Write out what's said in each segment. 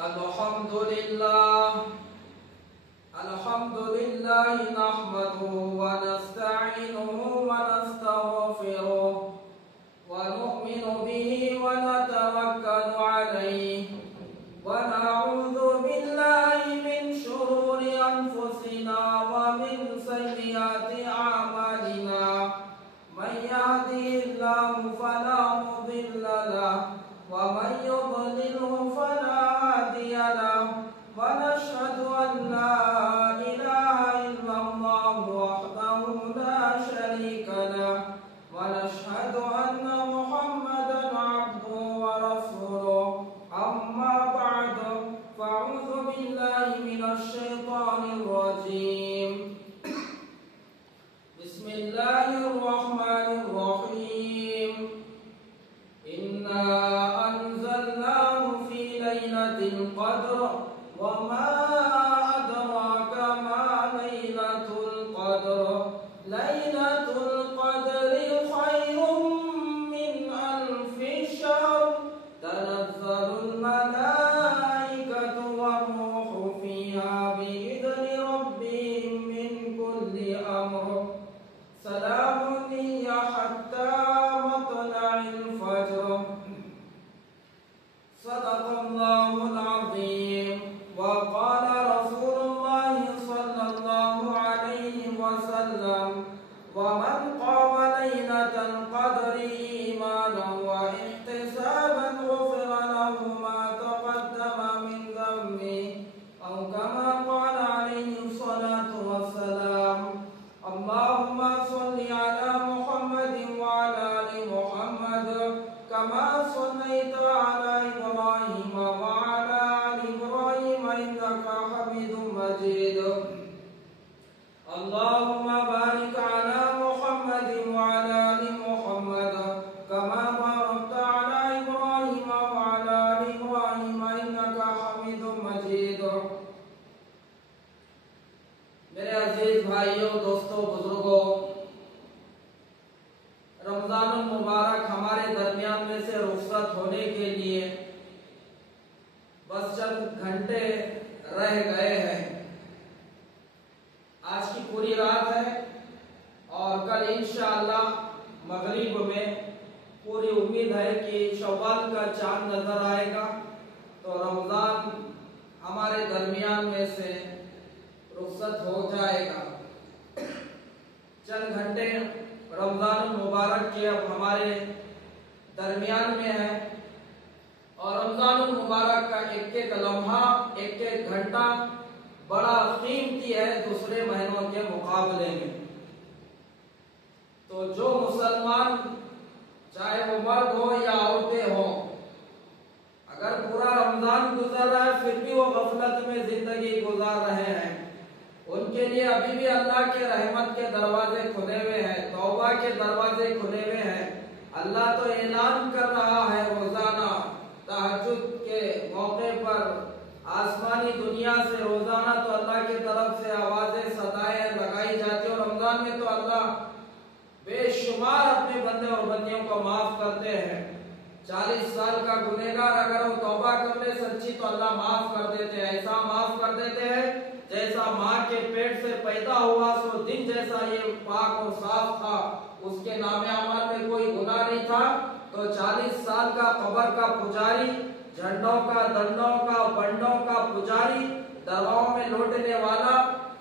अल्हम्दुलिल्लाह अल्हम्दुलिल्लाह नहमदुहु व नस्तईनुहु व नस्तगफिरुह व नु'मिनु बिही व नतवक्कलु अलैहि व नऊज़ु बिल्लाहि मिन शुरूरि अनफुसिना व मिन सय्यिआति अमालिना मन यहदिहिल्लाहु फला मुदिल्ल लहु व मन युद्लिलहु फला हादिय लहु व नशहदु अन ला इलाहा इल्लल्लाहु वहदहु ला शरीका लहु व नशहदु अन्ना मुहम्मदन अब्दुहु व रसूलुहु अम्मा बअदु फ़अऊज़ु बिल्लाहि मिनश शैतानिर रजीम बिस्मिल्लाहिर रहमानिर रहीम इन्ना अंज़लनाहु फ़ी लैलतिल क़द्र व मा अदराका मा लैलतुल क़द्र लैलतुल क़द्रि खैरुम मिन अल्फ़ि शहर तनज़्ज़लुल मलाइकतु वर्रूहु फ़ीहा बिइज़्नि रब्बिहिम मिन कुल्लि अम्र सलामुन हिय हत्ता मत्लइल फज्र सदक़ल्लाहुल अज़ीम व क़ाल रसूलुल्लाहि सल्लल्लाहु अलैहि वसल्लम व मन क़ाम लैलतल क़द्रि ईमानन व इह्तिसाबन गुफ़िरा लहु मा तक़द्दम मिन ज़म्बिहि औ कमा क़ाल अलैहि सलातु वस्सलाम अल्लाहुम्मा सल्लि अला मुहम्मदिन व अला आलि मुहम्मद कमा सल्लैता अला इब्राहीम व अला आलि इब्राहीम इन्नका हमीदुम मजीद अल्लाहुम्मा बारिक अला मुहम्मदिन व अला आलि मुहम्मद कमा बारकता अला इब्राहीम व अला आलि इब्राहीम इन्नका हमीदुम मजीद। मेरे अजीज भाइयों, दोस्तों, बुजुर्गों, रमजानुल मुबारक हमारे दरमियान में से रुखसत होने के लिए बस चंद घंटे रह गए हैं। आज की पूरी रात है और कल इंशाअल्लाह मगरिब में पूरी उम्मीद है कि शव्वाल का चांद नजर आएगा तो रमजान हमारे दरमियान में से रुखसत हो जाएगा। चंद घंटे रमजानुल मुबारक के अब हमारे दरमियान में है और रमजानुल मुबारक का एक एक लम्हा, एक एक घंटा बड़ा कीमती है दूसरे महीनों के मुकाबले में। तो जो मुसलमान, चाहे वो मर्द हो या औरतें हो, अगर पूरा रमजान गुजर रहा है फिर भी वो गफलत में जिंदगी गुजार रहे हैं, उनके लिए अभी भी अल्लाह के रहमत के दरवाजे खुले हुए हैं, तौबा के दरवाजे खुले हुए हैं। अल्लाह तो ऐलान कर रहा है रोजाना तहज्जुद के मौके पर आसमानी दुनिया से रोजाना तो अल्लाह की तरफ से आवाजें सदाएं लगाई जाती है और रमजान में तो अल्लाह बेशुमार अपने बंदे और बंदियों को माफ करते हैं। 40 साल का गुनहगार अगर वो तौबा कर ले सच्ची तो अल्लाह माफ कर देते हैं। ऐसा माफ कर देते हैं जैसा माँ के पेट से पैदा हुआ सो दिन जैसा ये पाक और साफ था, उसके नामे अमल में कोई गुनाह नहीं था। तो 40 साल का कब्र का पुजारी, झंडों का, दंडों का, बंडों का पुजारी, दरगाहों में लौटने वाला,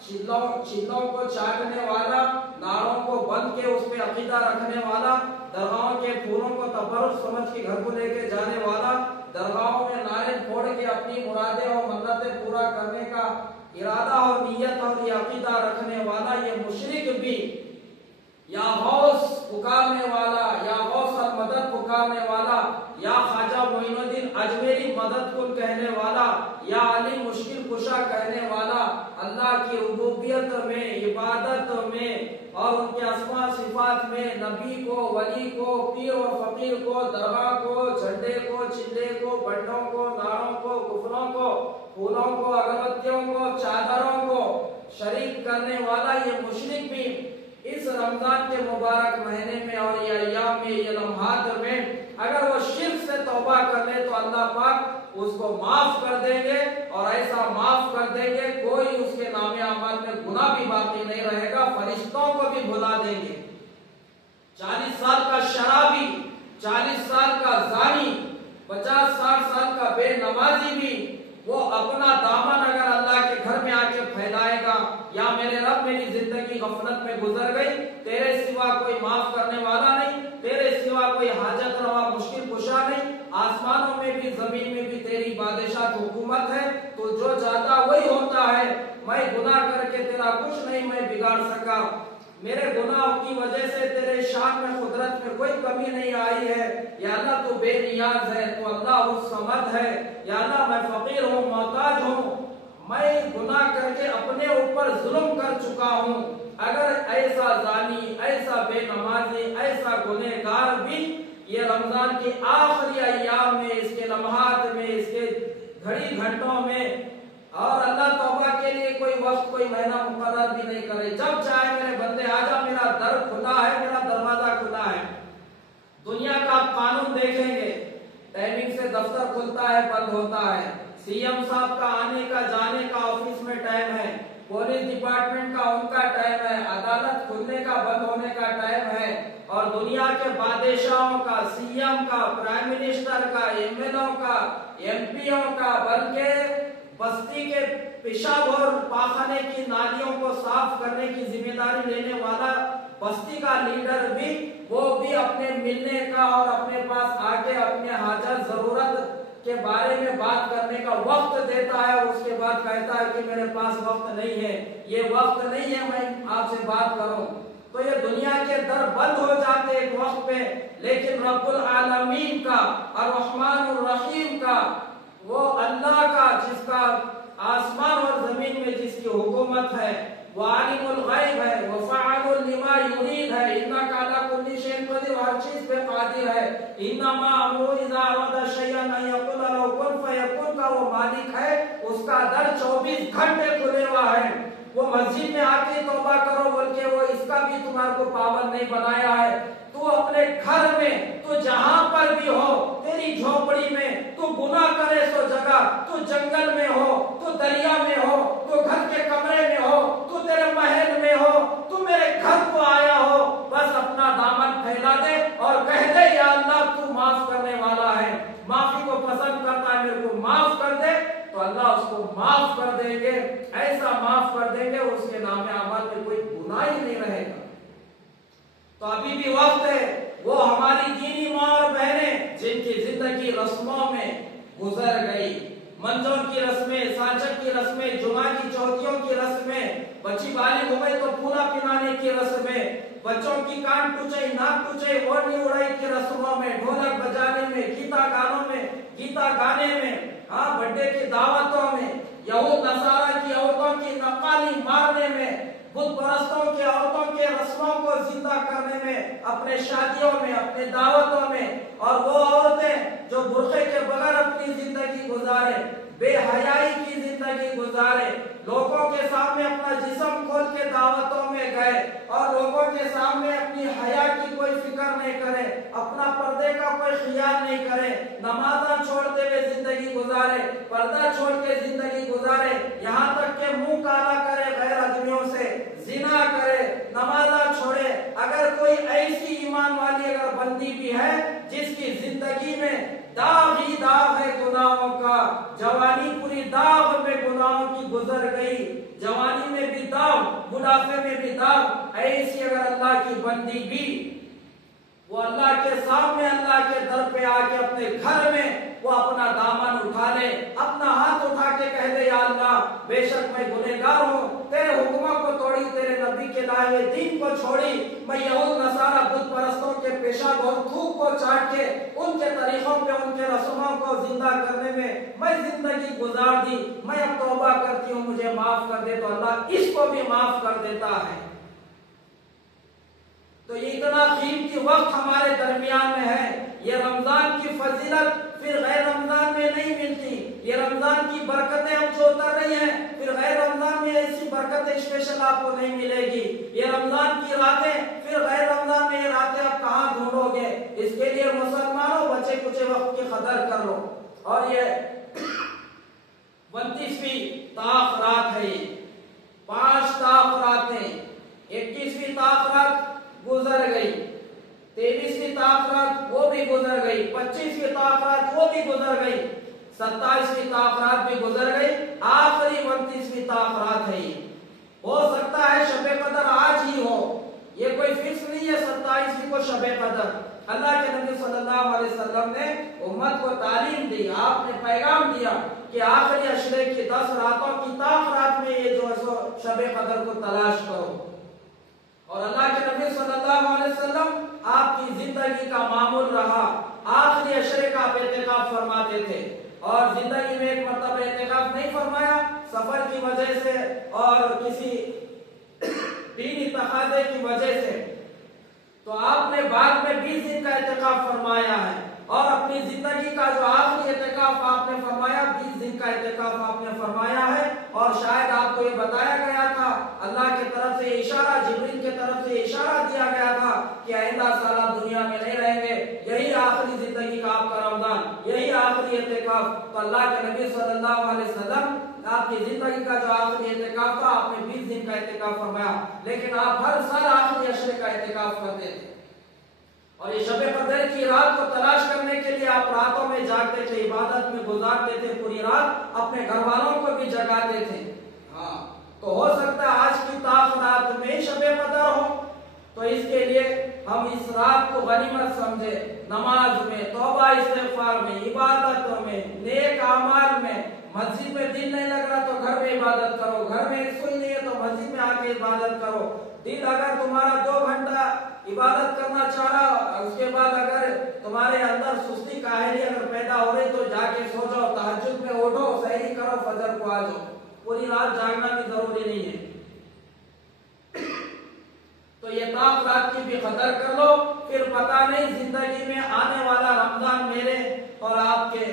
चिल्लों को चाटने वाला, नारों को बंद के उसमें अकीदा रखने वाला, दरगाहों के फूलों को तबरुक समझ के घर को लेके जाने वाला, दरगाहों में नारे फोड़ के अपनी मुरादें और मन्नतें पूरा करने का इरादा और नियत और ये अकीदा रखने वाला, ये मुशरिक भी या गौस पुकारने वाला, या गौस और मदद पुकारने वाला, या ख्वाजा मोइनुद्दीन अजमेरी मदद कुल कहने वाला, या अली मुश्किल कुशा कहने वाला, अल्लाह की रुबूबियत में, इबादत में और उनके अस्मा सिफात में नबी को, वली को, पीर और फकीर को, दरगाह को, झंडे को, चिल्ले को, बंडों को, नारों को, कुफरों को, फूलों को, अगरबत्तियों को, चादरों को शरीक करने वाला ये मुशरिक भी इस रमजान के मुबारक महीने में और ये अय्याम में, ये लम्हात में अगर वो शिर्क से तौबा कर ले तो अल्लाह पाक उसको माफ कर देंगे, और ऐसा माफ कर देंगे कोई उसके नामे अमल में गुनाह भी बाकी नहीं रहेगा, फरिश्तों को भी भुला देंगे। 40 साल का शराबी, 40 साल का जानी, 50-60 साल का बेनमाजी भी वो अपना दामन अगर अल्लाह के घर में आके फैलाएगा, या मेरे रब मेरी जिंदगी गफलत में गुजर गई, तेरे सिवा कोई माफ करने वाला नहीं, तेरे सिवा कोई हाजत रवा मुश्किल कुशा नहीं, आसमानों में भी जमीन में भी तेरी बादशाह हुकूमत है, तो जो चाहता वही होता है, मैं गुनाह करके तेरा कुछ नहीं मैं बिगाड़ सका, मेरे गुनाह की वजह से तेरे शान में कुदरत में कोई कमी नहीं आई है, या अल्लाह तू बेनियाज है, तो अल्लाह उस समद है, या अल्लाह मैं फकीर हूँ, मोहताज हूँ, मैं गुनाह करके अपने ऊपर जुल्म कर चुका हूँ। अगर ऐसा जानी, ऐसा बेनमाजी, ऐसा गुनहगार भी ये रमजान के आखिरी अय्याम में, इसके लम्हात में, इसके घड़ी घंटों में, और अल्लाह तौबा के लिए कोई वक्त कोई महीना मुकर्रर भी नहीं करे, जब चाहे मेरे बंदे आजा, मेरा दर खुला है, मेरा दरवाजा खुला है। दुनिया का आप कानून देखेंगे, टाइमिंग से दफ्तर खुलता है, बंद होता है, सीएम साहब का आने का जाने का ऑफिस में टाइम है, पुलिस डिपार्टमेंट का उनका टाइम है, अदालत खुलने का बंद होने का टाइम है, और दुनिया के बादशाहों का, सीएम का, प्राइम मिनिस्टर का, एमएलओ का, एमपीओ का, बल्कि बस्ती के पेशाब और पाखाने की नालियों को साफ करने की जिम्मेदारी लेने वाला बस्ती का लीडर भी, वो भी अपने मिलने का और अपने पास आके अपने हाजत जरूरत के बारे में बात करने का वक्त देता है, और उसके बाद कहता है कि मेरे पास वक्त नहीं है, ये वक्त नहीं है मैं आपसे बात करूं। तो ये दुनिया के दर बंद हो जाते एक वक्त पे, लेकिन रब्बुल आलमीन का, अर्रहमानुर रहीम का, वो अल्लाह का जिसका आसमान और जमीन में जिसकी हुकूमत है, वो आलिमुल गैब है, वो फ़आलुल लिमा युरीद है, इन्नका अला कुल्ली शैइन क़दीर, हर चीज पे कादिर है, इन्नमा अमरुहु इज़ा अरादा शैअन अन यक़ूला लहू कुन फ़यकुन का वो मालिक है, उसका दर 24 घंटे खुले हुआ है। वो मस्जिद में आके तौबा करो बोल के वो इसका भी तुम्हारे को पाबंद नहीं बनाया है। तू अपने घर में, तू जहां पर भी हो, तेरी झोपड़ी में, तू गुनाह करे सो जगह, तू जंगल में हो, तू दरिया में हो, तू घर के कमरे में हो, तू तेरे महल में हो, तू मेरे घर को आया हो, बस अपना दामन फैला दे और कह दे या अल्लाह तू माफ करने वाला है, माफी को पसंद करता है, मेरे को माफ कर दे, तो अल्लाह उसको माफ कर देंगे, ऐसा माफ कर देंगे उसके नामे अमल में कोई गुनाह ही नहीं रहेगा। तो अभी भी वक्त है, वो हमारी दीनी माँ और बहनें जिनकी जिंदगी रस्मों में गुजर गई, मंजों की रस्में, साचक की रस्में, जुमा की चौथियों की रस्में, बच्ची बालिग हो गई तो पूरा पिलाने की रस्में, बच्चों की कान टूचे, नाक टूचे, ओढ़नी उड़ाई की रस्मों में, ढोलक बजाने में, गीता गानों में, गीता गाने में, हाँ बर्थडे की दावतों में, यहूद नसारा की औरतों की नक्काली मारने में, बुत परस्तों के औरतों के रस्मों को जिंदा करने में, अपने शादियों में, अपने दावतों में, और वो औरतें जो बुर्के के बगैर अपनी जिंदगी गुजारे, बेहयाई की जिंदगी गुजारे, लोगों के सामने अपना जिस्म खोल के दावतों में गए और लोगों के सामने अपनी हया की कोई फिक्र नहीं करे, अपना पर्दे का कोई ख्याल नहीं करे, नमाज़ा छोड़ते हुए जिंदगी गुजारे, पर्दा छोड़ के जिंदगी गुजारे, यहाँ तक के मुंह काला करे गैर आदमियों से, जिना करे, नमाज़ा छोड़े। अगर कोई ऐसी ईमान वाली अगर बंदी भी है जिसकी जिंदगी में दाग ही दाग है गुनाहों का, जवानी पूरी दाग में गुनाहों की गुजर गई, जवानी में भी दाग, बुढ़ापे में भी दाग, ऐसी अगर अल्लाह की बंदी भी वो अल्लाह के सामने, अल्लाह के दर पे आके अपने घर में वो अपना दामन उठा ले, अपना हाथ उठा के कह दे या अल्लाह बेशक मैं गुनहगार हूँ, तेरे हुक्मों को तोड़ी, तेरे नबी के लाए हुए दीन को छोड़ी, मैं यहूद नसारा बुत परस्तों के पेशाब और थूक को चाट के उनके तरीकों पे, उनके रस्मों को जिंदा करने में मैं जिंदगी गुजार दी, मैं अब तौबा करती हूँ, मुझे माफ कर दे, तो अल्लाह इसको भी माफ कर देता है। तो ये इतना कीमती वक्त हमारे दरमियान में है, ये रमजान की फजीलत फिर गैर रमजान में नहीं मिलती, ये रमजान की बरकतें अब जो उतर रही हैं फिर गैर रमजान में ऐसी बरकतें स्पेशल आपको नहीं मिलेगी, ये रमजान की रातें फिर गैर रमजान में ये रातें आप कहाँ ढूंढोगे? इसके लिए मुसलमानों बचे कुछ वक्त की कदर कर लो। और ये 29वीं ताक रात है, 5 ताक रातें, 21वीं ताक रात गुजर गई, 23वीं ताक रात वो भी गुजर गई, 25वीं ताक रात वो भी गुजर गई, 27वीं ताक रात भी गुजर गई, आखिरी 29वीं ताक रात है। हो सकता है शबे कदर आज ही हो, ये कोई फिक्स नहीं है 27वीं को शबे कदर। अल्लाह के नबी सल्लल्लाहु अलैहि वसल्लम ने उम्मत को तालीम दी, आपने पैगाम दिया कि आखिरी अशरे की 10 रातों की ताक रात में ये जो है सो शबे कदर को तलाश करो। और अल्लाह के नबी सल्लल्लाहु अलैहि वसल्लम आपकी जिंदगी का मामूल रहा, आखिरी अशरे का आप एतिकाफ फरमाते थे। और जिंदगी में एक मरतबा एतिकाफ नहीं फरमाया, सफर की वजह से और किसी दीनी तकाज़े की वजह से, तो आपने बाद में 20 दिन का एतिकाफ फरमाया है। और अपनी जिंदगी का जो आखिरी एतिकाफ आपने फरमाया, 20 दिन का एतिकाफ आपने फरमाया है। और शायद आपको ये बताया गया था, अल्लाह की तरफ से इशारा, जिब्रील की तरफ से इशारा दिया गया था कि आइंदा साल आप दुनिया में नहीं रहेंगे, यही आखिरी जिंदगी का आपका रमजान, यही आखिरी एतिकाफ। तो अल्लाह के नबी सल्लल्लाहु अलैहि वसल्लम आपकी जिंदगी का जो आखिरी एतिकाफ था, आपने 20 दिन का एतिकाफ फरमाया, लेकिन आप हर साल आखिरी अशरे का एतिकाफ करते थे। और ये शबे कदर की रात को तलाश करने के लिए आप रातों में जागते थे, इबादत में गुजारते थे, पूरी रात अपने घर वालों को भी जगाते थे। हाँ, तो हो सकता है आज की ताक रात में शबे कदर हो, तो इसके लिए हम इस रात को गनीमत समझे, नमाज में, तौबा इस्तिग़फ़ार में, इबादतों में, नेक अमाल में। मस्जिद में दिल नहीं लग रहा तो घर में इबादत करो, घर में रसोई नहीं है तो मस्जिद में आके इबादत करो। दिल अगर तुम्हारा 2 घंटा इबादत करना चाह रहा, उसके बाद अगर तुम्हारे अंदर सुस्ती काहली अगर पैदा हो रही तो जाके सो जाओ, तहज्जुद में उठो, सहरी करो, फजर को आ जाओ, पूरी रात जागना भी जरूरी नहीं है। तो ये ताक रात की भी कदर कर लो, फिर पता नहीं जिंदगी में आने वाला रमजान मेरे और आपके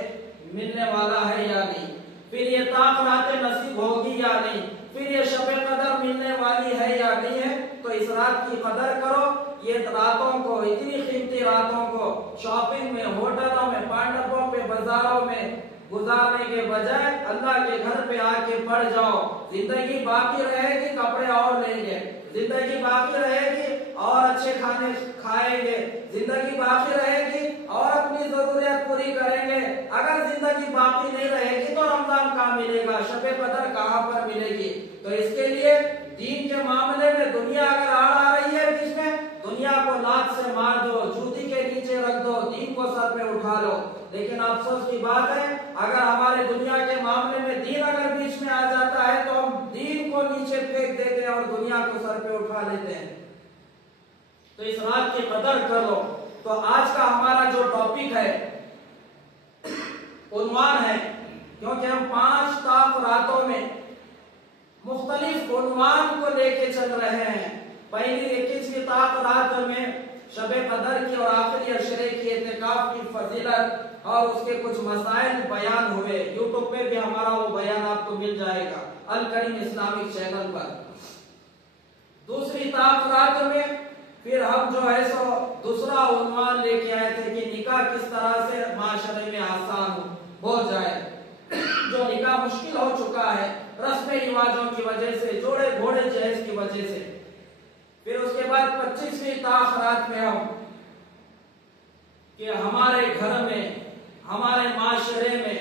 मिलने वाला है या नहीं, फिर ये ताक रातें नसीब होगी या नहीं, फिर ये शबे कदर मिलने वाली है या नहीं है। तो इस रात की कदर करो। ये रातों को, इतनी कीमती रातों को शॉपिंग में, होटलों में, मंडपों पे, बाजारों में गुजारने के बजाय अल्लाह के घर पे आके पड़ जाओ। जिंदगी बाकी रहेगी, कपड़े और लेंगे, जिंदगी बाकी रहेगी और अच्छे खाने खाएंगे, जिंदगी बाकी रहेगी और अपनी जरूरत पूरी करेंगे। अगर जिंदगी बाकी नहीं रहेगी तो रमजान कहाँ मिलेगा, शबे कदर कहाँ पर मिलेगी। तो इसके लिए दीन के मामले में दुनिया अगर आ रही है बीच में, दुनिया को लात से मार दो, जूती के नीचे रख दो, दीन को सर पे उठा लो। लेकिन अफसोस की बात है, अगर हमारे दुनिया के मामले में दीन अगर बीच में आ जाता है तो हम दीन को नीचे फेंक देते हैं और दुनिया को सर पे उठा लेते हैं। तो इस रात की कदर कर लो। तो आज का हमारा जो टॉपिक है, उन्वान है, क्योंकि हम 5 ताक रातों में मुख्तलिफ उन्वान को लेके चल रहे हैं। पहली 21वीं ताक रात में शबे कदर की और आखिरी अशरे की एतिकाफ की फजीलत और उसके कुछ मसाइल बयान हुए। यूट्यूब पे भी हमारा वो बयान आपको मिल जाएगा, अल करीम इस्लामिक चैनल पर। दूसरी ताक रात में फिर हम जो है सो दूसरा उन्वान लेके आए थे कि निकाह किस तरह से माशरे में आसान हो जाए। जो निकाह मुश्किल हो चुका है रस्म रिवाजों की वजह से, जोड़े घोड़े जहेज की वजह से। फिर उसके बाद 25वीं ताक रात में हम कि हमारे घर में, हमारे माशरे में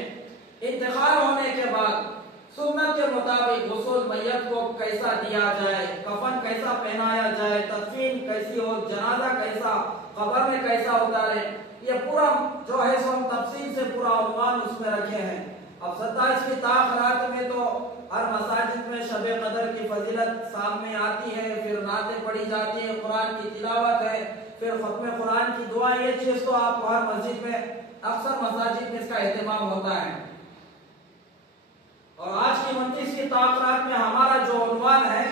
इंतकाल होने के बाद सुन्नत के मुताबिक गुस्ल मैयत को कैसा दिया जाए, कफन कैसा पहनाया जाए, तदफीन कैसी हो, जनाजा कैसा, कब्र में कैसा उतारे, ये पूरा जो है सो हम तफसील से पूरा उन्वान उसमें रखे हैं। अब 27वीं ताक रात में तो हर मसाजिद में शबे कदर की फजीलत सामने आती है, फिर नातें पढ़ी जाती है, कुरान की तिलावत है, फिर खत्म कुरान की दुआ। ये चीज तो आपको हर मस्जिद में, अक्सर मसाजिद में इसका एहतमाम होता है। और आज की 29वीं ताक रात में हमारा जो उन्वान है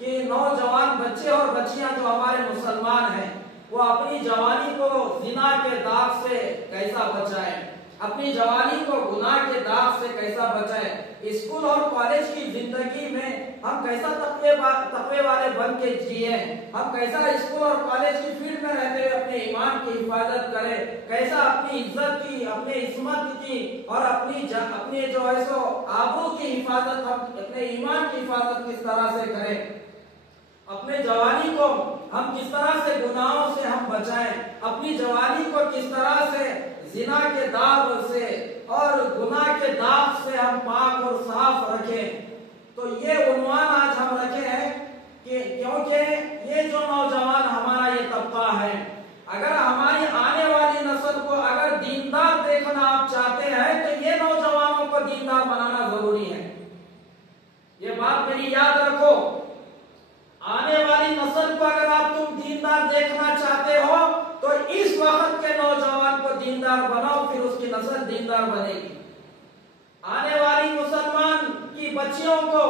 कि नौजवान बच्चे और बच्चियां जो हमारे मुसलमान हैं वो अपनी जवानी को जिना के दाग से कैसा बचाएं, अपनी जवानी को गुनाह के दाग से कैसा बचाएं। स्कूल और कॉलेज की जिंदगी में हम कैसा तकवे वाले बन के जिए, हम कैसा स्कूल और कॉलेज की फील्ड में रहते हुए अपने ईमान की हिफाजत करें, कैसा अपनी इज्जत की, अपने इस्मत की और अपनी जो है सो आबरू की हिफाजत, हम अपने ईमान की हिफाजत किस तरह से करें, अपने जवानी को हम किस तरह से गुनाहों से हम बचाएं, अपनी जवानी को किस तरह से जिना के दाग से और गुनाह के दाग से हम पाक और साफ रखें। तो ये उन्वान आज हम रखे हैं कि क्योंकि ये जो नौजवान हमारा ये तबका है, अगर हमारी आने वाली नस्ल को अगर दीनदार देखना आप चाहते हैं तो ये नौजवानों को दीनदार बनाना जरूरी है। ये बात मेरी याद रखो, आने वाली नस्ल को अगर आप तुम दीनदार देखना चाहते हो तो इस वक्त के नौजवान को दीनदार बनाओ, फिर उसकी नस्ल दीनदार बनेगी। आने वाली मुसलमान की बच्चियों को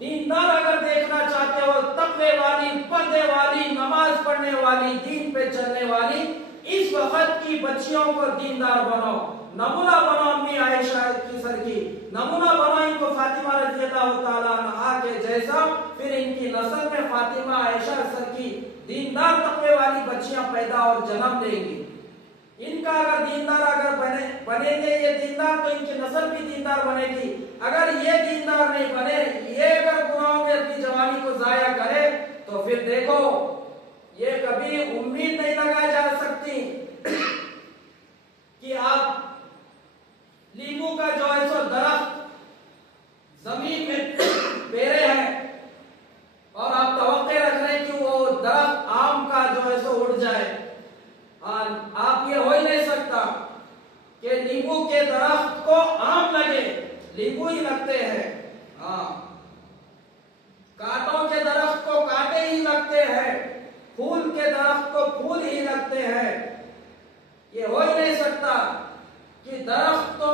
दीनदार अगर देखना चाहते हो, तकवे वाली, पर्दे वाली, नमाज पढ़ने वाली, दीन पे चलने वाली, इस वक्त की बच्चियों को दीनदार बनाओ, नमूना बनाओ अम्मी आयशा की सर की, नमूना बनाओ इनको फातिमा रज़ियल्लाहु ताला अन्हा के जैसा, फिर इनकी नस्ल में फातिमा आयशा सर की दीनदार तकवे वाली बच्चियां पैदा और जन्म देंगी। इनका अगर दीनदार अगर बनेंगे ये दीनदार, तो इनकी नस्ल भी दीनदार बनेगी। अगर ये दीनदार नहीं बने, ये अगर गुनाहों में अपनी जवानी को जाया करे, तो फिर देखो ये कभी उम्मीद नहीं लगाई जा सकती कि आप नींबू का जो है सो दरख्त जमीन में पेरे हैं और आप तवक्के रख रहे हैं कि वो दरख्त आम का जो है सो उड़ जाए। आप ये हो ही नहीं सकता कि नींबू के दरख्त को आम लगे, नींबू ही लगते हैं। हाँ, कांटों के दरख्त को कांटे ही लगते हैं, फूल के दरख्त को फूल ही लगते हैं। ये हो ही नहीं सकता कि दरख्त तो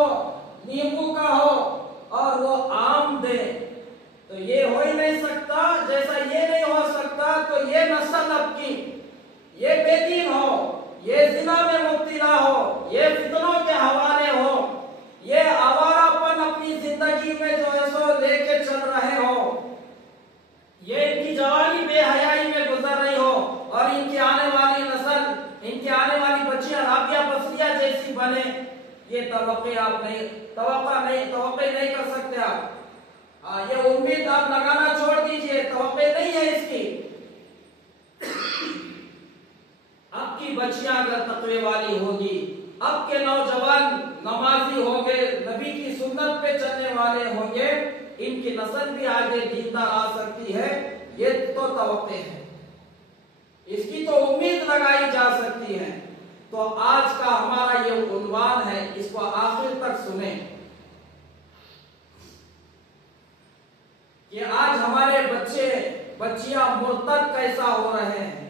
नींबू का हो और वो आम दे, तो ये हो ही नहीं सकता। जैसा ये नहीं हो सकता तो ये नस्ल आपकी ये बेदीन हो, ये जिना में मुब्तला हो, ये फितनों के हवाले हो, ये आवारापन अपनी जिंदगी में जो है सो लेके चल रहे हो, ये इनकी जवानी बेहयाई में गुजर रही हो और इनकी आने वाली नस्ल, इनकी आने वाली बच्चियां राबिया बसरिया जैसी बने, ये तवक्के आप तवक्के नहीं कर सकते आप। ये उम्मीद आप लगाना छोड़ दीजिए, तवक्के नहीं है इसकी। अब की बच्चियां अगर तकवे वाली होगी, अब के नौजवान नमाजी होंगे, नबी की सुन्नत पे चलने वाले होंगे, इनकी नस्ल भी आगे दीनदार आ सकती है। ये तो तवक्के है, इसकी तो उम्मीद लगाई जा सकती है। तो आज का हमारा ये उन्वान है, इसको आखिर तक सुने कि आज हमारे बच्चियां मुर्तद कैसा हो रहे हैं,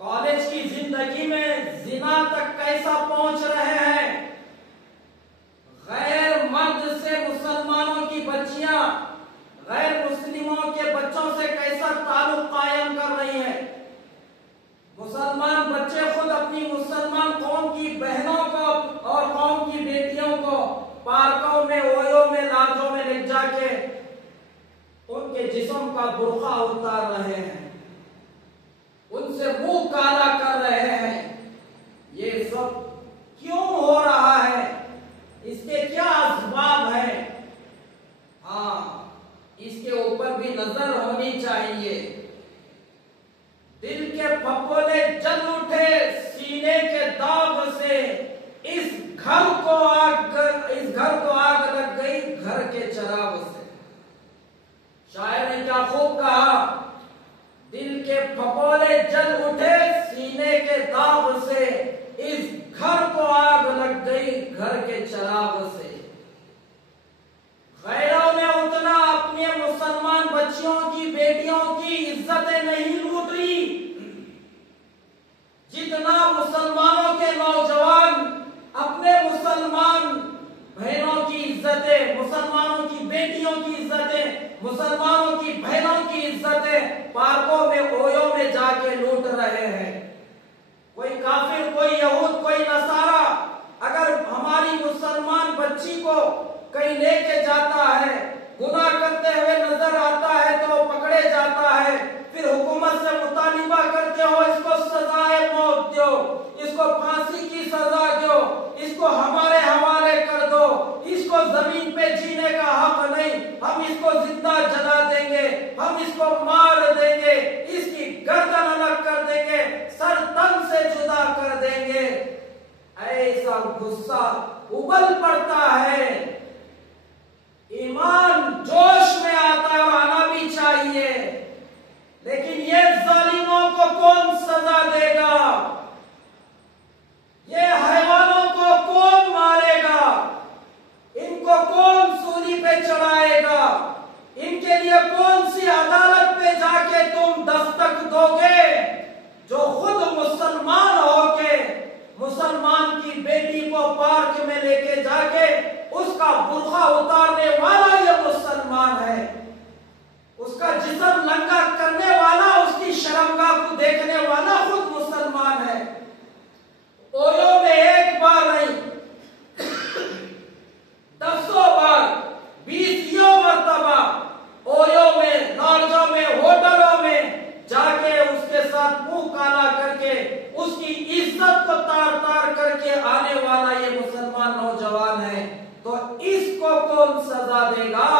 कॉलेज की जिंदगी में जिना तक कैसा पहुंच रहे हैं, गैर मर्द से मुसलमानों की बच्चियां गैर मुस्लिमों के बच्चों से कैसा ताल्लुक कायम कर रही हैं। मुसलमान बच्चे खुद अपनी मुसलमान कौम की बहनों को और कौम की बेटियों को पार्कों में, ओयों में, लाजों में ले जाके उनके जिस्म का बुर्का उतार रहे हैं, उनसे मुंह काला कर रहे हैं। ये सब क्यों हो रहा है, इसके क्या असबाब है? हाँ, इसके ऊपर भी नजर होनी चाहिए। दिल के फफोले जल उठे सीने के दाग से, इस घर को आग लग गई घर के चराग से। शायर ने क्या खूब कहा, दिल के फफोले जल उठे सीने के दाग से, इस घर को आग लग गई घर के चराग से। गैरों ने उतना अपने मुसलमान बच्चियों की, बेटियों की इज्जतें नहीं लूटी जितना मुसलमानों के नौजवान अपने मुसलमान बहनों की इज्जतें, मुसलमानों की बेटियों की इज्जतें, मुसलमानों की बहनों की इज्जतें पार्कों में, ओयों में जाके लूट रहे हैं। कोई काफिर, कोई यहूद, कोई नसारा अगर हमारी मुसलमान बच्ची को कहीं लेके जाता है गुनाह करते हुए नजर आता है तो पकड़े जाता है, फिर हुकूमत से मुतालिबा करते हो इसको सजाए मौत दो, इसको फांसी की सजा दो, इसको हमारे हवाले कर दो, इसको जमीन पे जीने का हक नहीं, हम इसको जिंदा जला देंगे, हम इसको मार देंगे, इसकी गर्दन अलग कर देंगे, सर तन से जुदा कर देंगे। ऐसा गुस्सा उबल पड़ता है। ईमान जोश में आता है और आना भी चाहिए, लेकिन ये जालिमों को कौन सजा देगा? ये हैवानों को कौन मारेगा? इनको कौन सूली पे चढ़ाएगा? इनके लिए कौन सी अदालत पे जाके तुम दस्तक दोगे? जो खुद मुसलमान होके मुसलमान की बेटी को पार्क में लेके जाके उसका बुर्खा उतारने वाला ये मुसलमान है, उसका जिस्म नंगा करने वाला, उसकी शर्मगाह को देखने वाला खुद मुसलमान है। ओयो में एक बार नहीं, दसों बार, 20 मरतबा ओयो में, लॉन्जों में, होटलों में जाके उसके साथ मुंह काला करके उसकी इज्जत को तार तार करके आने वाला ये मुसलमान नौजवान है। तो इसको कौन सजा देगा?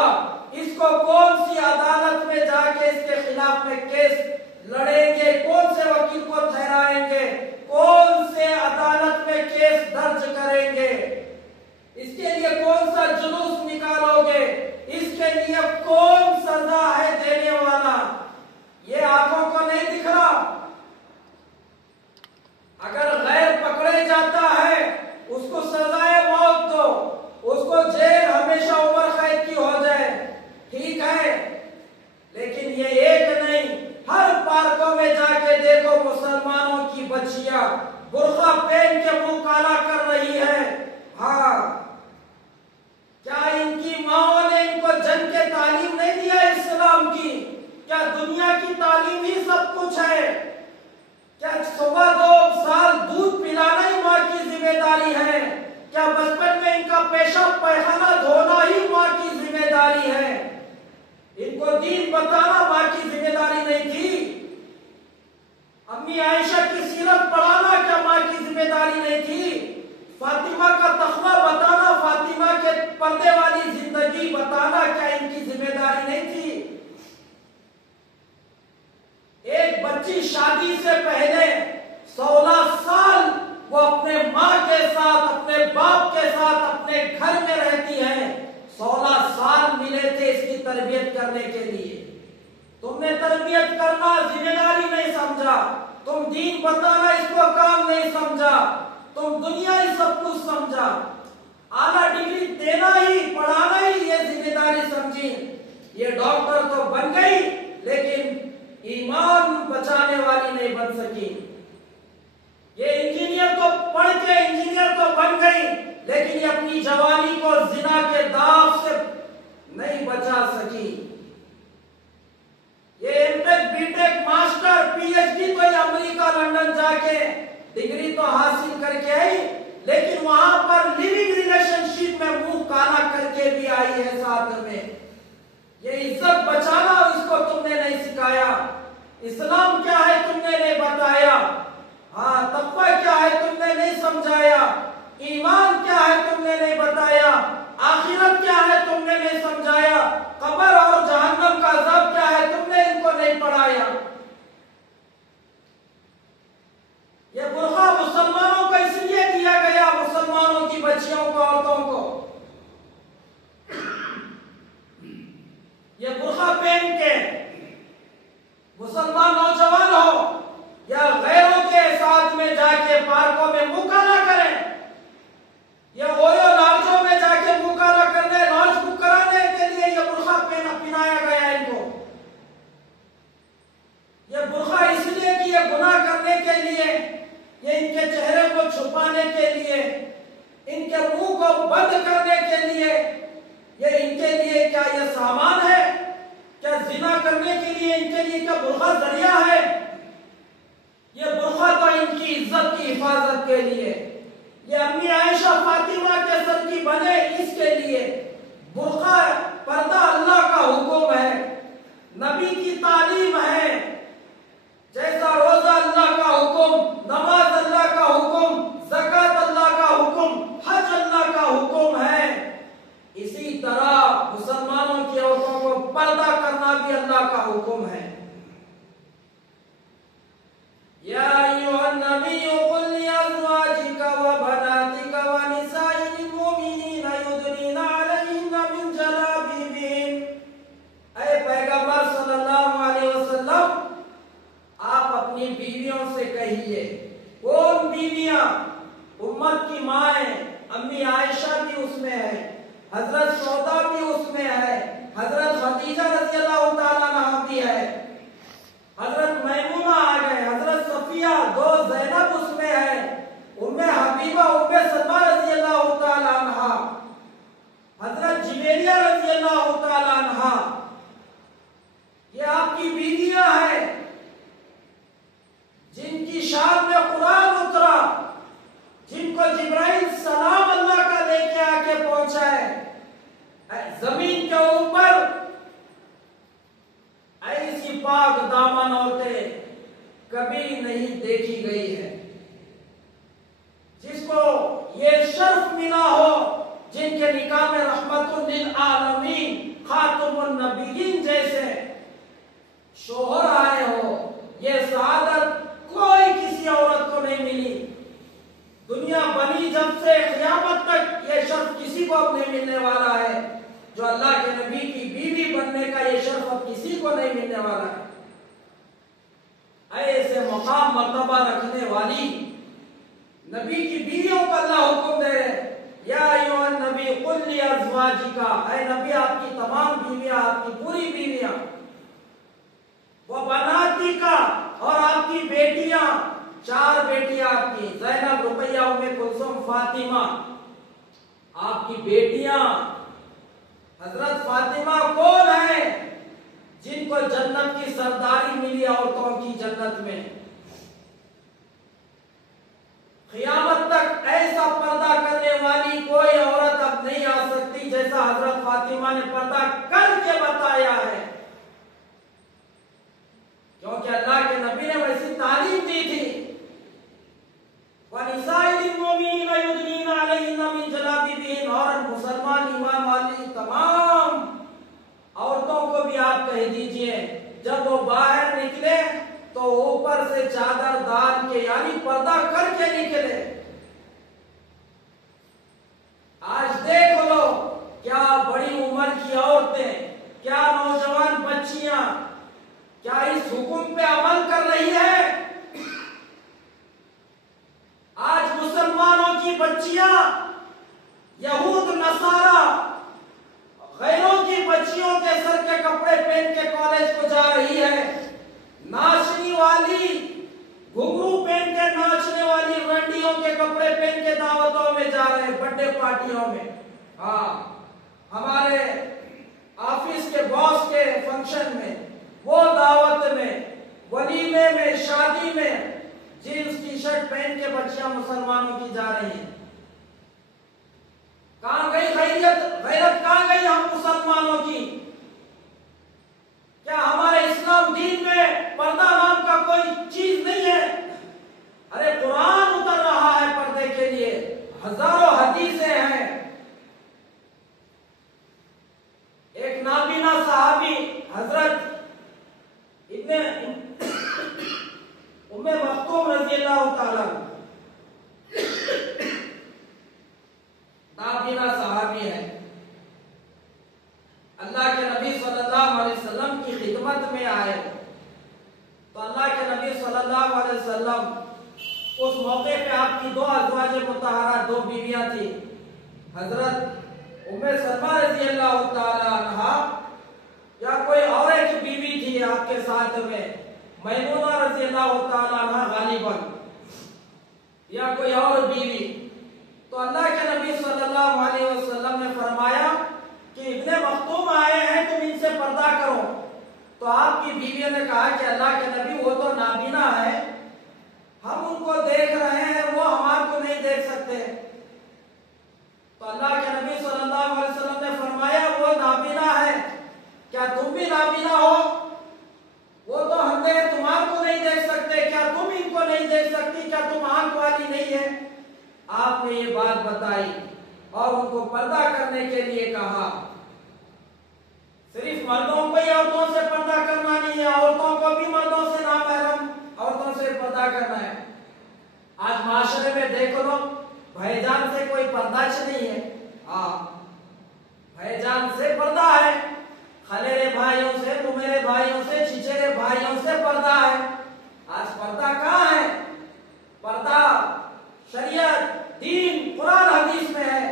इसको कौन सी अदालत में जाके इसके खिलाफ में केस लड़ेंगे? कौन से वकील को ठहराएंगे? कौन से अदालत में केस दर्ज करेंगे? इसके लिए कौन सा जुलूस निकालोगे? इसके लिए कौन सजा है देने वाला? ये आंखों को नहीं दिख रहा। अगर गैर पकड़े जाता है उसको सजाए मौत दो, उसको जेल हमेशा उम्र कैद की हो जाए, ठीक है, लेकिन ये एक नहीं, हर पार्कों में जाके देखो मुसलमानों की बच्चियां बुर्खा पहन के मुंह काला कर रही है। हाँ, क्या इनकी माओ ने इनको जंग के तालीम नहीं दिया इस्लाम की? क्या दुनिया की तालीम ही सब कुछ है? क्या सुबह 2 साल दूध पिलाना ही माँ की जिम्मेदारी है? क्या बचपन में इनका पेशाब पैखाना धोना ही माँ की जिम्मेदारी है? इनको दीन बताना माँ की जिम्मेदारी नहीं थी? अम्मी आयशा की सीरत पढ़ाना क्या माँ की जिम्मेदारी नहीं थी? फातिमा का तखवा बताना, फातिमा के पर्दे वाली जिंदगी बताना क्या इनकी जिम्मेदारी नहीं थी? एक बच्ची शादी से पहले 16 साल वो अपने माँ के साथ, अपने बाप के साथ अपने घर में रहती है। 16 साल मिले थे इसकी तरबियत करने के लिए। तुमने तरबियत करना जिम्मेदारी नहीं समझा, तुम दीन बताना इसको काम नहीं समझा, तुम दुनिया ही सब कुछ समझा, आला डिग्री देना ही, पढ़ाना ही ये जिम्मेदारी समझी। ये डॉक्टर तो बन गई लेकिन ईमान बचाने वाली नहीं बन सकी। ये इंजीनियर तो पढ़ के इंजीनियर तो बन गई लेकिन ये अपनी जवानी को जिना के दाव से नहीं बचा सकी। ये एमटेक, बीटेक, मास्टर, पीएचडी तो ये अमेरिका, लंदन जाके डिग्री तो हासिल करके आई, लेकिन वहां पर लिविंग रिलेशनशिप में मुंह काला करके भी आई है साथ में। ये इज्जत बचाना इसको तुमने नहीं सिखाया। इस्लाम क्या है तुमने नहीं बताया। हाँ, तक़वा क्या है तुमने नहीं समझाया। ईमान क्या है तुमने नहीं बताया। आखिरत क्या है तुमने नहीं समझाया। कब्र और जहन्नम का अज़ाब क्या है तुमने इनको नहीं पढ़ाया। ये बुर्खा मुसलमानों को इसलिए दिया गया, मुसलमानों की बच्चियों को, औरतों को। ये बुर्खा पहन के मुसलमान नौजवान हो या गैरों के साथ में जाके पार्कों में मुंह काला करें, या ओयो लॉन्जों में जाके मुंह काला करने, लॉन्ज बुक कराने के लिए ये बुर्खा पहनाया गया इनको। ये बुर्खा इसलिए कि ये गुनाह करने के लिए, ये इनके चेहरे को छुपाने के लिए, इनके मुंह को बंद करने के लिए, ये इनके लिए क्या ये सामान है? क्या जिना करने के लिए इनके लिए क्या बुर्खा जरिया है? ये बुर्खा तो इनकी इज्जत की हिफाजत के लिए, ये अम्मी आयशा फातिमा के सर की बने इसके लिए। बुर्खा पर्दा अल्लाह जुवेरिया रज़ी अल्लाह तआला अन्हा, ये आपकी बीवियां हैं जिनकी शान में कुरान उतरा, जिनको जिब्राइल सलाम अल्लाह का लेके आके पहुंचा है। जमीन के ऊपर ऐसी पाक दामन औरतें कभी नहीं देखी गई है, जिसको ये शर्फ मिला हो, जिनके निकाह में रहमतुल लिल आलमीन खातमुन नबीयीन जैसे शोहर आए हो। ये सआदत कोई किसी औरत को नहीं मिली। दुनिया बनी जब से क़यामत तक ये शर्फ किसी को अब नहीं मिलने वाला है। जो अल्लाह के नबी की बीवी बनने का ये शर्फ अब किसी को नहीं मिलने वाला है। ऐसे मकाम मर्तबा रखने वाली नबी की बीवियों को अल्लाह हुक्म दे रहे, या अय्युहन नबी कुल लि अज़वाजिका, ऐ नबी आपकी तमाम बीवियां, आपकी पूरी बीवियां, वो बनाती का, और आपकी बेटियां, 4 बेटियां आपकी, ज़ैनब, रुकैया, उम्मे कुलसूम, फातिमा, आपकी बेटियां। हजरत फातिमा कौन है? जिनको जन्नत की सरदारी मिली औरतों की जन्नत में। क़यामत तक ऐसा पर्दा करने वाली कोई औरत अब नहीं आ सकती जैसा हजरत फातिमा ने पर्दा करके बताया है, क्योंकि अल्लाह के नबी ने वैसी तालीम दी थी। वनिसाइल मोमिनीन युदनीन अलैहिन्ना मिन जलाबिबिहिन, और मुसलमान ईमान वाली तमाम औरतों को भी आप कह दीजिए जब वो बाहर निकले तो ऊपर से चादर डाल के, यानी पर्दा करके निकले। आज देख लो क्या बड़ी उम्र की औरतें, क्या नौजवान बच्चियां, क्या इस हुक्म पे अमल कर रही है? आज मुसलमानों की बच्चियां यहूद नसारा गैरों की बच्चियों के सर के कपड़े पहन के कॉलेज को जा रही है। नाचने वाली, घुंघरू पहन के नाचने वाली रंडियों के कपड़े पहन के दावतों में जा रहे हैं, बर्थडे पार्टियों में। हाँ, हमारे ऑफिस के बॉस के फंक्शन में, वो दावत में, वलीमे में, शादी में जीन्स टी शर्ट पहन के बच्चियां मुसलमानों की जा रही हैं। कहां गई गैरत कहां गई हम मुसलमानों की? क्या हमारे इस्लाम दीन में पर्दा नाम का कोई चीज नहीं है? अरे कुरान उतर रहा है पर्दे के लिए, हजारों हदीसें हैं। एक नाबीना सहाबी हजरत उम्मे मख्तूम रज़ी अल्लाह तआला, नाबीना सहाबी है, अल्लाह के नबी सल्लल्लाहु अलैहि वसल्लम की खिदमत में आए। तो अल्लाह के नबी सल्लल्लाहु अलैहि वसल्लम उस मौके पे आपकी 2 अज़वाज मुतहरा, 2 बीवियां थी। हजरत उम्मे सलमा रज़ी अल्लाह तआला अन्हा, या कोई और एक बीवी थी आपके साथ में, मैमूना रज़ी अल्लाह तआला अन्हा गालिबन, या कोई और बीवी। तो अल्लाह के नबी सल्लल्लाहु अलैहि वसल्लम ने फरमाया कि इब्ने मख्तूम आए हैं, तुम इनसे पर्दा करो। तो आपकी बीवी ने कहा कि अल्लाह के नबी वो तो नाबीना है, हम उनको देख रहे हैं, वो हमारे को नहीं देख सकते। तो अल्लाह के नबी सल्लल्लाहु अलैहि वसल्लम ने फरमाया वो नाबीना है, क्या तुम भी नाबीना हो? वो तो अंधे हैं, तुम्हारे को नहीं देख सकते, क्या तुम इनको नहीं देख सकती? क्या तुम आंख वाली नहीं है? आपने ये बात बताई और उनको पर्दा करने के लिए कहा। सिर्फ मर्दों को ही औरतों से पर्दा करना नहीं है, औरतों को भी मर्दों से नामहरम औरतों से पर्दा करना है। आज माशरे में देख लो, भाईजान से कोई पर्दाश नहीं है। हाँ, भाईजान से पर्दा है, खलेरे भाइयों से, मुमेरे भाइयों से, चिचेरे भाइयों से पर्दा है। आज पर्दा कहाँ है? पर्दा शरीयत, दीन, कुरान हदीस में है।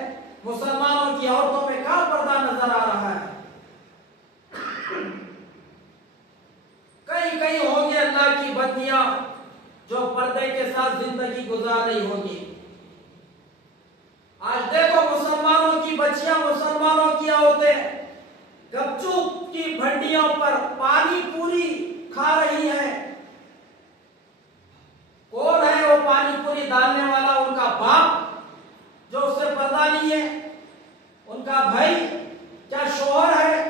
मुसलमानों की औरतों में कहाँ पर्दा नजर आ रहा है? कई कई होंगे अल्लाह की बंदियां जो पर्दे के साथ जिंदगी गुजार रही होगी। आज देखो मुसलमानों की बच्चियां, मुसलमानों की औरतें औरतें गपचूप की भंडियों पर पानी पूरी खा रही हैं। कौन है वो पानी पूरी डालने वाला? उनका बाप जो उससे पर्दा नहीं है, उनका भाई, क्या शोहर है,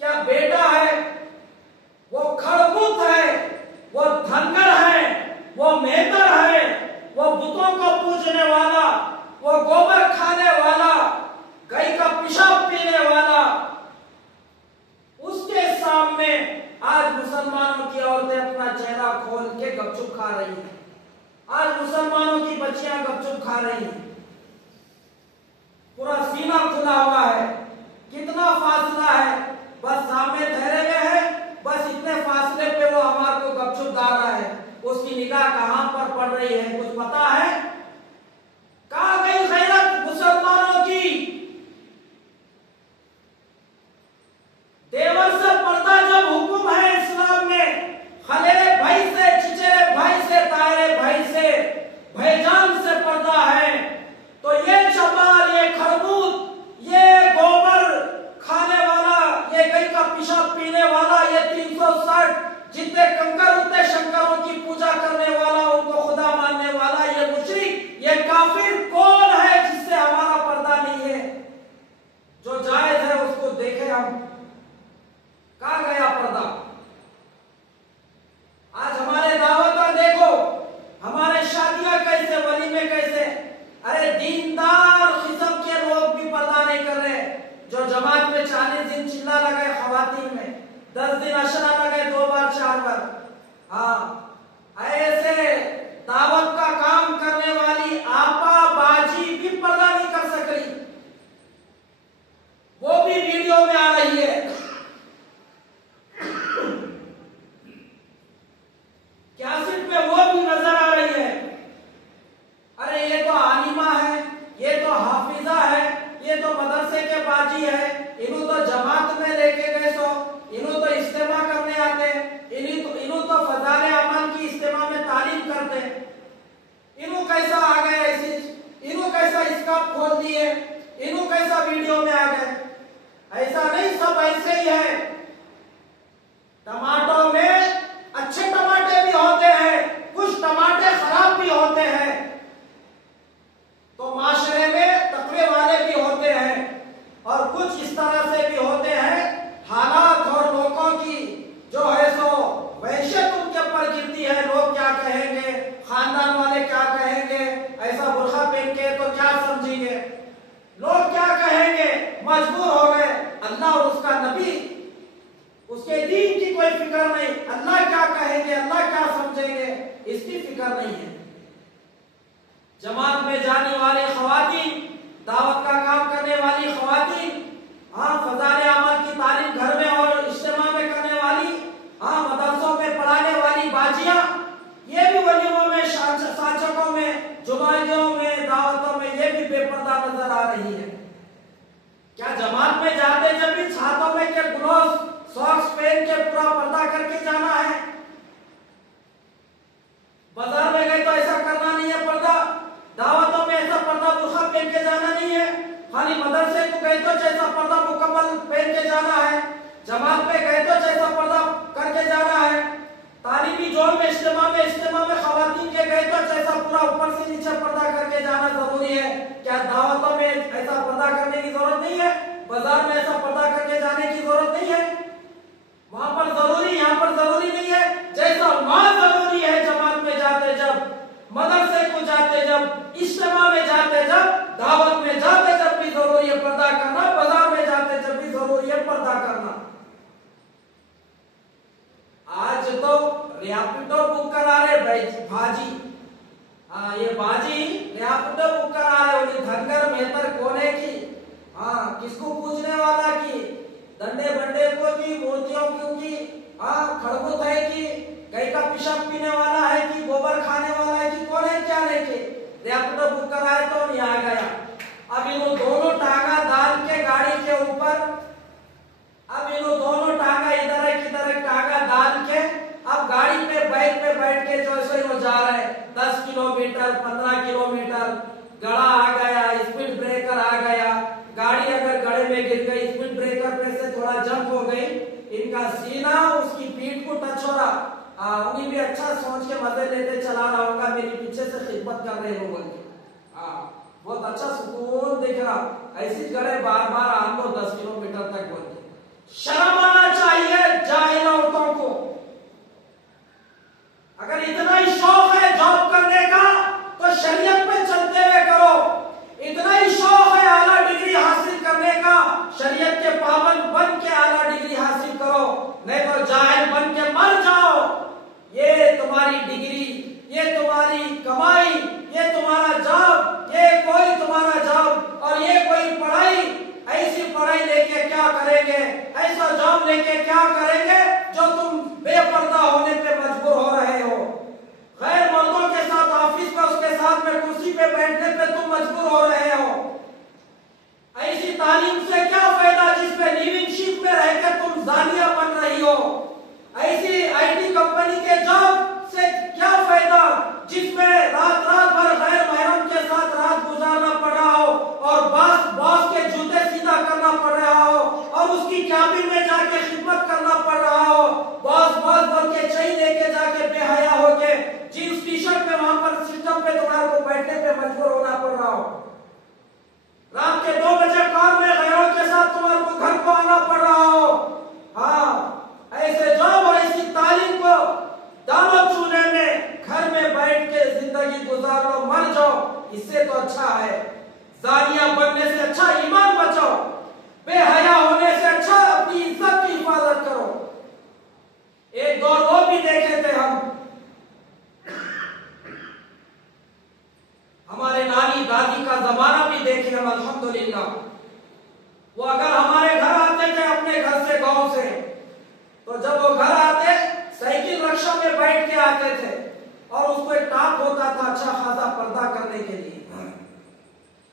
क्या बेटा है? वो खड़बूत है, वो धनगर है, वो मेहतर है, वो बुतों को पूजने वाला, वो गोबर खाने वाला, गाय का पेशाब पीने वाला। उसके सामने आज मुसलमानों की औरतें अपना चेहरा खोल के गपचुप खा रही हैं। आज मुसलमानों की बच्चियां गपचुप खा रही हैं, पूरा सीना खुला हुआ है। कितना फासला है, बस सामने ठहरे हुए हैं, बस इतने फासले पे वो हमारे को गपचुप गा रहा है। उसकी निगाह कहां पर पड़ रही है कुछ पता है? कहां गई गैरत मुसलमानों की? देवर से पर्दा जब हुक्म है इस्लाम में, खलेरे भाई से, चिचेरे भाई से, तायरे भाई से, भाईजान से पर्दा है, तो ये चमार, ये खरबूत, ये गोबर खाने वाला, ये गाय का पेशाब पीने वाला, ये 360 जितने कंकर उतने शंकरों की पूजा करने वाला, उनको खुदा मानने वाला, ये मुशरिक, ये काफिर कौन है जिससे हमारा पर्दा नहीं है? जो जायज है उसको देखें हम। कहां गया पर्दा? आज हमारे दावत देखो, हमारे शादियां कैसे, वलीमे कैसे। अरे दीनदार किस्म के लोग भी पर्दा नहीं कर रहे। जो जमात में 40 दिन चिल्ला लगाए खवातीन में, 10 दिन अशरा लगाए, 2 बार 4 बार। हाँ, ऐसे दावत का काम करने वाली आपा बाजी भी पर्दा नहीं कर सक रही, वो भी वीडियो में आ रही है। कैसेट में वो भी नजर आ रही है। अरे ये तो आलिमा है, ये तो हाफिजा है, ये तो मदरसे के बाजी है, इन्हों तो जमात में लेके गए, सो इन्हों तो इस्तेमा करने आते, इन्हों तो फजाले अमल की इस्तेमा में तालीम करते। इन्हों कैसा आ गए ऐसी, इन्हों कैसा इसका खोल दिए, इन्हों कैसा वीडियो में आ गए? ऐसा नहीं, सब ऐसे ही है। टमाटों में अच्छे टमाटे भी होते हैं, कुछ टमाटे खराब भी होते हैं, तो माशरे में तकवे वाले भी होते हैं, और कुछ इस तरह से भी होते हैं हालात और लोगों की जो है सो वहशत उनके ऊपर गिरती है। लोग क्या कहेंगे, खानदान वाले क्या कहेंगे, ऐसा बुर्खा पहन के तो क्या समझेंगे, लोग क्या कहेंगे, मजबूर हो गए। अल्लाह और उसका नबी, उसके दीन की कोई फिक्र नहीं, अल्लाह क्या कहेंगे, अल्लाह क्या समझेंगे, इसकी फिक्र नहीं है। जमात में जाने वाले खवातीन, दावत का काम करने वाली खवातीन, हाँ, फजाले अमल की तालीम घर में और इज्तिमा में करने वाली, हाँ, मदरसों में पढ़ाने वाली बाजियां, ये भी वलीमों में, साचकों में, जुमाइयों में, दावतों में ये भी बेपर्दा नजर आ रही है। क्या जमात में जाते जब भी छातों में के ग्लोव्स, सॉक्स पहन के पूरा पर्दा करके जाना है? बाजार में गए तो ऐसा करना नहीं है पर्दा, दावतों में ऐसा पर्दा बुर्खा पहन के जाना नहीं है, खाली मदरसे को गए तो जैसा पर्दा मुकम्मल पहन के जाना है, जमात में गए तो जैसा पर्दा करके जाना है, तालीमी जोन में इज्तिमा में खवातीन के गए तो जैसा पूरा ऊपर से नीचे पर्दा करके जाना जरूरी है। क्या दावतों में ऐसा पर्दा करने की जरूरत नहीं है? बाजार में ऐसा पर्दा करके जाने की जरूरत नहीं है? वहां पर जरूरी, यहाँ पर जरूरी नहीं है। जैसा वहां जरूरी है जमात में जाते जब, मदरसे को जाते जब, इज्तिमा में जाते जब, दावत में जाते जब भी जरूरी है पर्दा करना, बाजार में जाते जब भी जरूरी है पर्दा करना। आज तो रैपिडो बुक करा रहे भाजी, हाँ, ये बाजी रैपिडो बुक करा रहे, उन्हें धनगर मेहतर कोने की, हाँ, किसको पूछने वाला की, दंडे बंडे को की, मूर्तियों की, हाँ, खड़बूत है कि, गाय का पेशाब पीने वाला है कि, गोबर खाने वाला है कि, कौन है क्या लेके रैपिडो बुक कराए तो नहीं आ गया। अब इन्हों दोनों टांगा डाल के गाड़ी के ऊपर, अब इन्हों दोनों टांगा इधर है किधर है टांगा डाल के, अब गाड़ी पे बैठ के जो है जा रहे हैं 10 किलोमीटर 15 किलोमीटर, गड़ा आ गया, स्पीड ब्रेकर आ गया, गाड़ी अगर गड्ढे में गिर गई, स्पीड ब्रेकर पे से थोड़ा जंप हो गई, इनका सीना उसकी पीठ को टच हो रहा। उन्हीं भी अच्छा सोच के मजे लेते चला रहा होगा, मेरी पीछे से खिदमत कर रहे लोगों की। बहुत अच्छा सुकून दिख रहा। ऐसी जगह बार बार आपको 10 किलोमीटर तक बोलते। शर्म आना चाहिए जाहिल औरतों को। अगर इतना ही शौक है जॉब करने का तो शरीयत पे चलते हुए करो। इतना ही शौक है आला डिग्री हासिल करने का, शरीयत के पाबंद बन के आला डिग्री हासिल करो, नहीं तो जाहिल बन के मर जाओ। ये तुम्हारी डिग्री, ये तुम्हारी कमाई, ये तुम्हारा जॉब, ये कोई तुम्हारा जॉब और ये कोई पढ़ाई, ऐसी पढ़ाई लेके क्या करेंगे, ऐसा जॉब लेके क्या करेंगे जो तुम बेपर्दा होने पे मजबूर हो रहे हो। गैर मर्दों के साथ ऑफिस में उसके साथ में कुर्सी पे बैठने पे तुम मजबूर हो रहे हो। ऐसी तालीम से क्या फायदा जिसमें लिविंग शिप में रहकर तुम जानिया बन रही हो। ऐसी आईटी कंपनी के जॉब से क्या फायदा जिसमें रात रात भर गैर महरम के साथ रात गुजारना पड़ रहा हो और बॉस के जूते सीधा करना पड़ रहा हो और उसकी कैबिन में जाके खिदमत करना पड़ रहा हो। बॉस बोल के चई लेके जाके बेहया होके जींस टी शर्ट में वहां पर सिस्टम पे तुम्हारे को बैठने पे मजबूर होना पड़ रहा हो। रात के 2 बजे कार में गैरों के साथ तुम्हारे को घर को आना पड़ रहा हो। ऐसे जॉब और ऐसी तालीम को दावत चूल्हे में घर में बैठ के जिंदगी गुजार लो, मर जाओ। इससे तो अच्छा है जानिया बनने से अच्छा ईमान बचाओ, बेहया होने से अच्छा अपनी इज्जत की हिफाजत करो। एक दौर वो भी देखे थे हम, हमारे नानी दादी का जमाना भी देखे हम अल्हम्दुलिल्लाह। वो अगर हमारे घर आते थे अपने घर से गांव से, तो जब वो घर आते साइकिल रिक्शा में बैठ के आते थे और उसको एक टाप होता था अच्छा खासा पर्दा करने के लिए,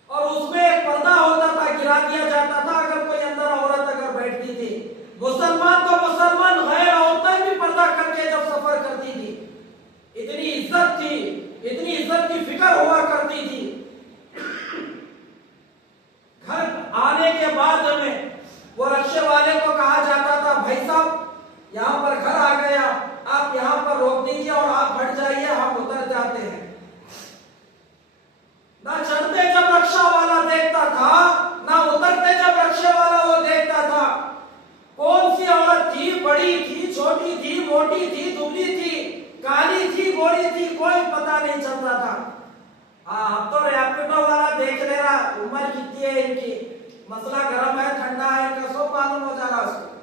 और उसमें एक पर्दा होता था गिरा दिया जाता था अगर कोई अंदर औरत अगर बैठती थी। मुसलमान तो मुसलमान, गैर औरतें भी पर्दा करके जब सफर करती थी, इतनी इज्जत थी, इतनी इज्जत की फिक्र हुआ करती थी। घर आने के बाद में वो रिक्शे वाले को कहा जाता था भाई साहब यहाँ पर घर आ गया, आप यहाँ पर रोक दीजिए और आप हट जाइए, हम उतर जाते हैं। ना चढ़ते जब रिक्शा वाला देखता था, ना उतरते जब रिक्शे वाला वो देखता था। कौन सी औरत थी, बड़ी थी, छोटी थी, मोटी थी, दुबली थी, काली थी, गोरी थी, कोई पता नहीं चलता था। अब तो रैपिडो वाला देख ले रहा उम्र कितनी है इनकी, मसला गर्म है ठंडा है, इनका सब मालूम हो जा रहा उसको।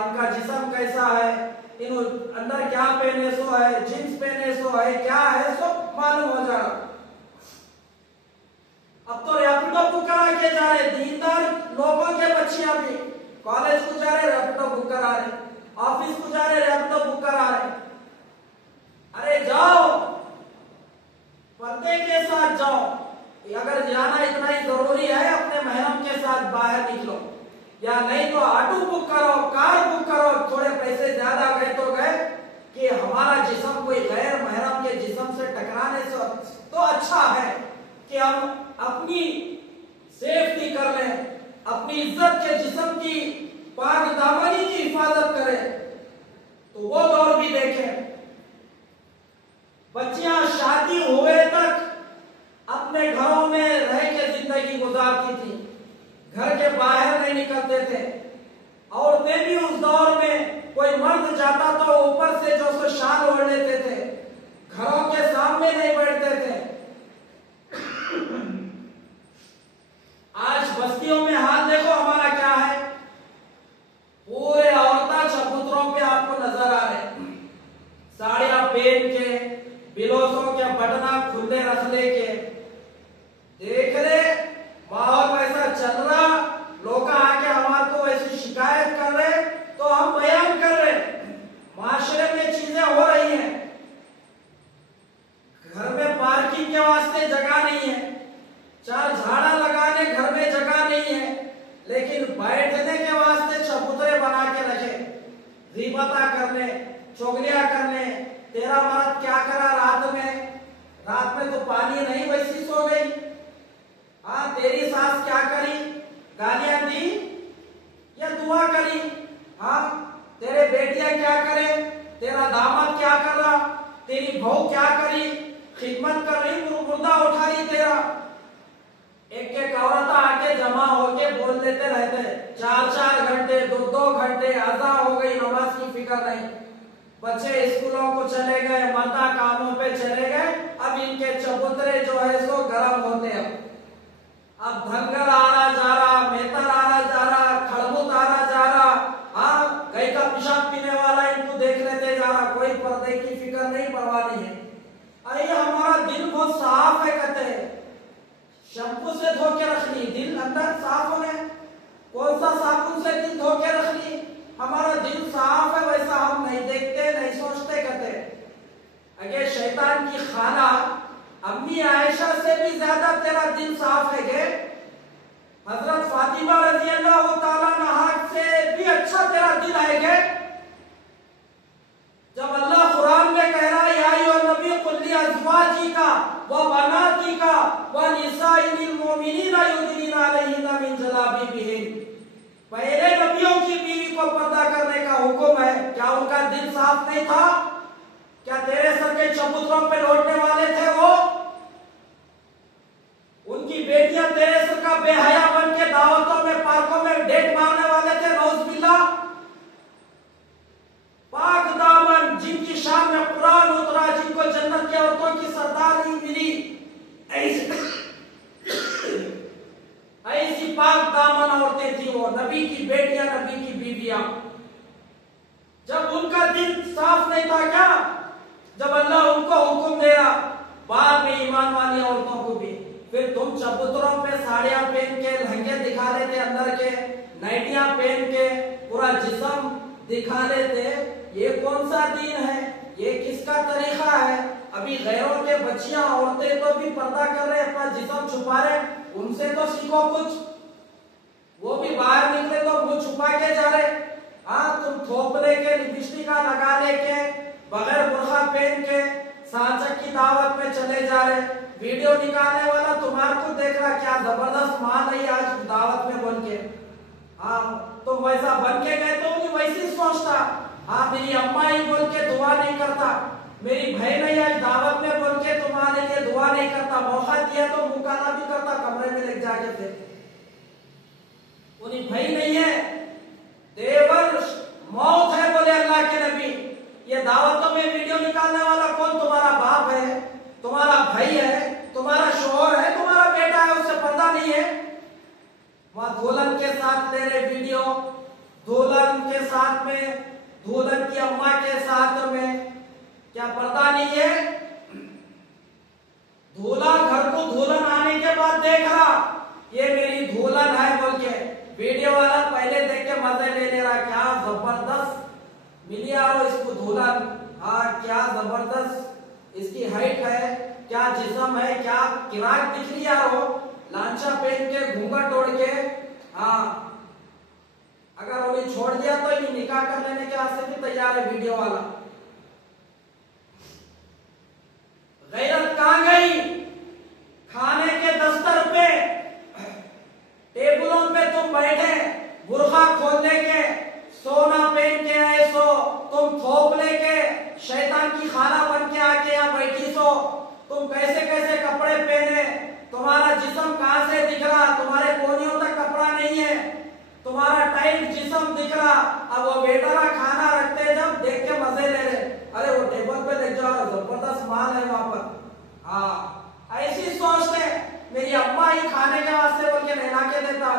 इनका जिस्म कैसा है, इन अंदर क्या पहने सो है, जींस पहने सो है, क्या है, सब मालूम हो जा रहा। अब तो रैपिडो बुक करा के जा रहे, दीनदार लोगों के बच्चियां भी कॉलेज को जा रहे रैपिडो बुक करा रहे, ऑफिस को जा रहे रैपिडो बुक करा रहे। अरे जाओ पर्दे के साथ जाओ, अगर जाना इतना ही जरूरी है अपने महरम के साथ बाहर निकलो, या नहीं तो ऑटो बुक करो, कार बुक करो। थोड़े पैसे ज्यादा गए तो गए कि हमारा जिस्म कोई गैर महरम के जिस्म से टकराने से तो अच्छा है कि हम अपनी सेफ्टी कर लें, अपनी इज्जत के जिस्म की पाक दामनी की हिफाजत करें। तो वो दौर भी देखें। बच्चियां शादी हुए तक अपने घरों में रह के जिंदगी गुजारती थी, घर के बाहर नहीं निकलते थे। औरतें भी उस दौर में कोई मर्द जाता तो ऊपर से जो सो शाल ओढ़ लेते थे, घरों के सामने नहीं बैठते थे। आज बस्तियों में हाल देखो हमारा क्या है, पूरे औरतें चबूतरों पे आपको नजर आ रहे, साड़ियां पहन के, बिलोसों के बटना खुले रख लेके, देख रहे माहौल वैसा चल रहा, लोग आके हमारे को ऐसी शिकायत कर रहे तो हम बयान कर रहे, माशरे में चीजें हो रही हैं। घर में पार्किंग के वास्ते जगह नहीं है, 4 झाड़ा लगाने घर में जगह नहीं है, लेकिन बैठने के वास्ते चबूतरे बना के रखे, गीबता करने, चुगलियां करने। तेरा मर्द क्या करा रात में तो पानी नहीं वैसी सो गई। तेरी सास क्या करी, गालियां दी या दुआ करी? हाँ, तेरे बेटियां क्या करे, तेरा दामाद क्या कर रहा, तेरी बहू क्या करी, खिदमत कर रही, मुर्दा उठा रही तेरा। एक एक औरत आके जमा होके बोल देते रहते, 4-4 घंटे 2-2 घंटे अज़ा हो गई, नमाज की फिक्र नहीं। बच्चे स्कूलों को चले गए, माता कामों पे चले गए, अब इनके चबूतरे जो है सो गर्म होते हैं। अब धनगर आ रहा जा रहा, मेहतर आ रहा जा रहा, खड़बूत आ रहा जा रहा, हाँ गाय का पेशाब पीने वाला इनको देख लेते जा रहा, कोई पर्दे की फिक्र नहीं, परवाह नहीं है। अरे हमारा दिल बहुत साफ है, कहते हैं शैम्पू से धो के रख ली, दिल अंदर साफ होने, कौन सा साबुन से दिल धो के रख ली, हमारा दिल साफ है, वैसा हम नहीं देखते नहीं सोचते, कहते अगे शैतान की खाना अम्मी आयशा से भी ज्यादा तेरा दिल साफ है गे, हजरत फातिमा रजी अल्लाह तआला अन्हा से भी अच्छा तेरा दिल है गे। जब अल्लाह कुरान में कह रहा है या अय्युहन नबी कुल लि अज़वाजिका व बनातिका व निसाइल मुमिनीना युदनीना अलैहिन्ना मिन जलाबिबिहिन, पहले नबियों की बीवी को पर्दा करने का हुक्म है, क्या उनका दिल साफ नहीं था? क्या तेरे सर के चबूतरों पे लौटने वाले थे वो? उनकी बेटियां तेरे सर का बेहया बन के दावतों में पार्कों में डेट मारने वाले थे, नौज़ुबिल्लाह। पाक दामन जिनकी शान में कुरान उतरा, जिनको जन्नत की औरतों की सरदारी मिली, ऐसी पाक दामन औरतें थी वो, नबी की बेटियां, नबी की बीवियां। जब उनका दिल साफ नहीं था क्या, जब अल्लाह उनको हुक्म दे रहा बाद में ईमान वाली औरतों को भी, फिर तुम चबूतरों पे साड़ियां पहन के लहंगे दिखा रहे थे, अंदर के नाइटियां पहन के पूरा जिस्म दिखा रहे थे, ये कौन सा दीन है, ये किसका तरीका है? अभी गैरों के बच्चियां औरतें तो भी पर्दा कर रहे, अपना जिस्म छुपा रहे, उनसे तो सीखो कुछ। वो भी बाहर निकले तो मुंह छुपा के जा रहे, हाँ तुम थोपने के लिपस्टिक लगा लेके बगैर बुर्खा पहन के सांचक की दावत में चले जा रहे, वीडियो निकालने वाला तुम्हारे को देख रहा, क्या जबरदस्त मान रही आज दावत में बन के, हाँ तो वैसा बन के गए तो भी वैसी सोचता, हाँ मेरी अम्मा ही बोल के दुआ नहीं करता, मेरी बहन ही आज दावत में बोल के तुम्हारे लिए दुआ नहीं करता, मौका दिया तो मुंह काला भी करता, कमरे में लेके जाके थे। उन्हीं भाई नहीं है, देवर मौत है बोले अल्लाह के नबी। ये दावतों में वीडियो निकालने वाला कौन? तुम्हारा बाप है, तुम्हारा भाई है, तुम्हारा शोहर है, तुम्हारा बेटा है, उससे पर्दा नहीं है। वहां दुल्हन के साथ ले रहे वीडियो, दुल्हन के साथ में, दुल्हन की अम्मा के साथ में, क्या पर्दा नहीं है? दूल्हा घर को दुल्हन आने के बाद देख रहा ये मेरी दुल्हन है बोल के, वीडियो वाला पहले देख के मजे ले रहा, क्या जबरदस्त मिली आओ इसको दुल्हन, हाँ क्या जबरदस्त इसकी हाइट है, क्या जिस्म है, क्या किराक दिख रही है, वो लांचा पहन के घूंघट ओढ़ के, हाँ अगर उन्हें छोड़ दिया तो ये निकाह कर लेने के वास्ते भी तैयार है वीडियो वाला। गैरत कहां गई? खाने के दस्तर पे टेबलों पे तुम बैठे बुर्खा खोल लेके, सोना पहन के आए सो, तुम थोप लेके शैतान की खाना बन के आके यहाँ बैठी सो, तुम कैसे कैसे कपड़े पहने, तुम्हारा जिस्म कहां से दिख रहा, तुम्हारे कोहनियों तक कपड़ा नहीं है, तुम्हारा टाइट जिस्म दिख रहा। अब वो वेटरा खाना रखते जब देख के मजे ले रहे, अरे वो टेबल पे देख जाओ जबरदस्त माल है वहां पर, हाँ ऐसी सोचते मेरी अम्मा ही खाने के वास्ते बोल के नहला के देता,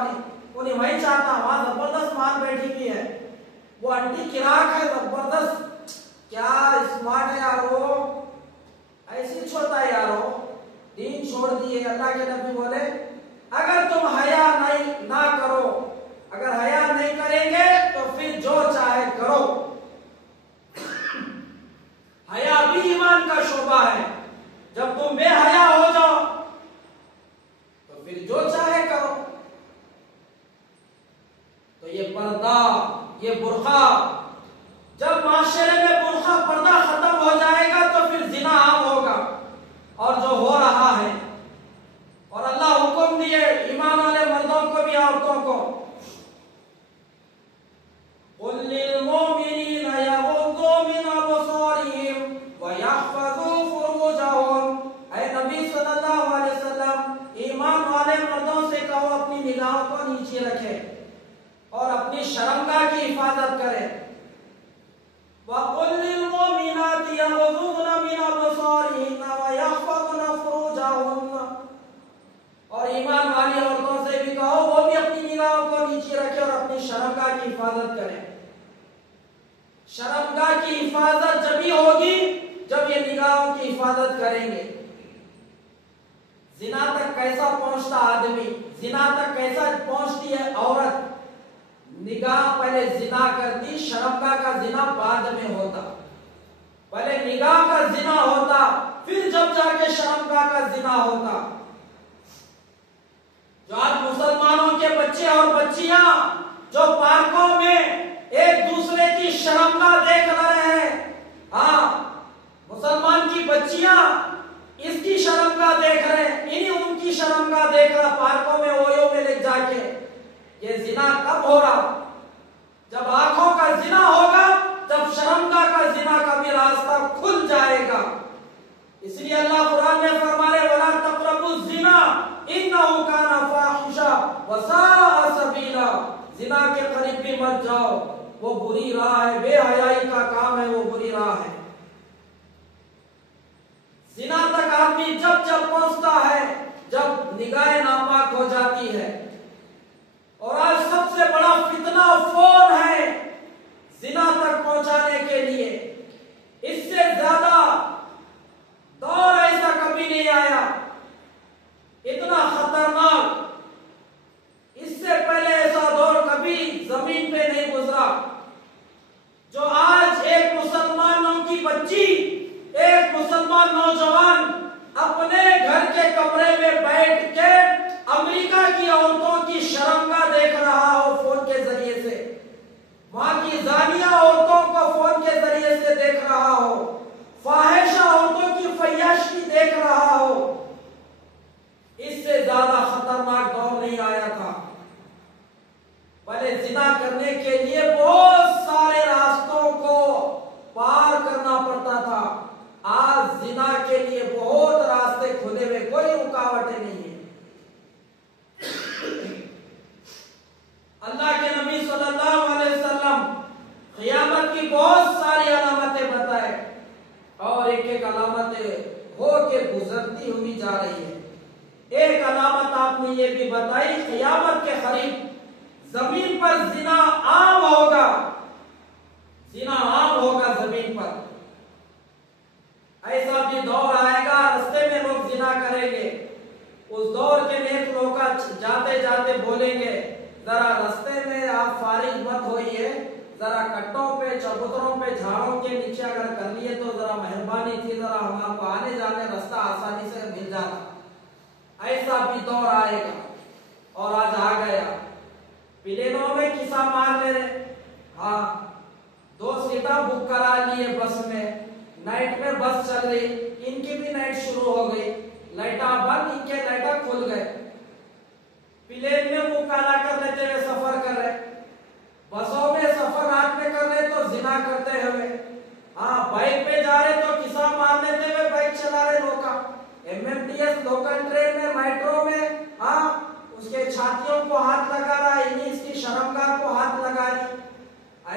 उन्हें वही चाहता, वहां जबरदस्त माल बैठी हुई है, वो आंटी किराक है जबरदस्त, क्या स्मार्ट है यार वो, ऐसी छोड़ता है यार वो, दीन छोड़ दिए। अल्लाह के नबी बोले अगर तुम हया नहीं ना करो, अगर हया नहीं करेंगे तो फिर जो चाहे करो। हया भी ईमान का शोभा है, जब तुम बेहया हो जाओ तो फिर जो चाहे करो। तो ये पर्दा, ये बुर्खा, जब माशरे में बुर्खा पर्दा खत्म हो जाएगा तो फिर जिना आम होगा, और जो हो रहा है, और अल्लाह हुक्म दिए ईमान वाले मर्दों को भी औरतों को, शर्मगाह की हिफाजत करें। शर्मगाह की हिफाजत जब ही होगी जब ये निगाहों की हिफाजत करेंगे। जिना तक कैसा पहुंचता आदमी, जिना तक कैसा पहुंचती है औरत। निगाह पहले जिना करती, शर्मगाह का जिना बाद में होता। पहले निगाह का जिना होता, फिर जब जाके शर्मगाह का जिना होता। जो आज मुसलमानों के बच्चे और बच्चियां जो पार्कों में एक दूसरे की शर्मगाह देख रहे हैं, हाँ, मुसलमान की बच्चियां इसकी शर्मगाह देख रहे हैं, इन्हीं उनकी शर्मगाह देख रहा पार्कों में, ओयो में ले जाके। ये जिना कब हो रहा? जब आंखों का जिना होगा, जब शर्मगाह का जिना का भी रास्ता खुल जाएगा। इसलिए अल्लाह कुरान में फरमाए, वला तक़रबुज़ ज़िना इन्नहु काना फ़ाहिशा व साअ सबीला। जिना के करीब भी मत जाओ, वो बुरी राह है, बेहयाई का काम है, वो बुरी राह है। जिना तक आदमी जब जब पहुंचता है जब निगाह नापाक हो जाती है। और आज सबसे बड़ा फितना फोन है जिना तक पहुंचाने के लिए। इससे ज्यादा दौर ऐसा कभी नहीं आया, इतना खतरनाक। इससे पहले ऐसा दौर कभी जमीन पे नहीं गुजरा। जो आज एक मुसलमानों की बच्ची, एक मुसलमान नौजवान अपने घर के कमरे में बैठ के अमेरिका की औरतों की शर्मगाह देख रहा हो फोन के जरिए से, वहां की जानिया औरतों को फोन के जरिए से देख रहा हो, फाहिशा औरतों की फयाशी देख रहा हो, इससे ज्यादा खतरनाक दौर नहीं आया था। पहले जिना करने के लिए बहुत सारे रास्तों को पार करना पड़ता था। आज जिना के लिए बहुत रास्ते खुले हुए, कोई रुकावटें नहीं है। अल्लाह के नबी सल्लल्लाहु अलैहि वसल्लम क़यामत की बहुत सारी अलामतें बताए और एक एक अलामतें हो के गुजरती हुई जा रही है। एक अलामत आपने ये भी बताई, क़यामत के करीब जमीन पर जिना आम होगा, जिना आम होगा जमीन पर। ऐसा भी दौर आएगा रास्ते में लोग जिना करेंगे। उस दौर के नेक लोग जाते जाते बोलेंगे, जरा रास्ते में आप फारिग मत होइए, जरा कट्टों पे, चबूतरों पे, झाड़ों के नीचे अगर कर लिए तो जरा मेहरबानी थी, जरा हमारे आने जाने रास्ता आसानी से मिल जाता। ऐसा भी दौर आएगा और आज आ गया। प्लेनों में किसा मार ले रहे, हाँ, 2 सीटा बुक करा लिए बस में, नाइट में बस चल रही, इनकी भी नाइट शुरू हो गई, लाइटा बंद, इनके लाइटा खुल गए। प्लेन में मुंह काला कर लेते हुए सफर कर रहे, बसों में सफर रात में कर रहे तो जिना करते हुए, हाँ, बाइक पे जा रहे तो किसा मार लेते हुए बाइक चला रहे लोग, एमएमटीएस लोकल ट्रेन में, मेट्रो में, हाँ, उसके छातियों को हाथ लगा रहा, इन्हीं इसकी शर्मगाह को हाथ लगा रही।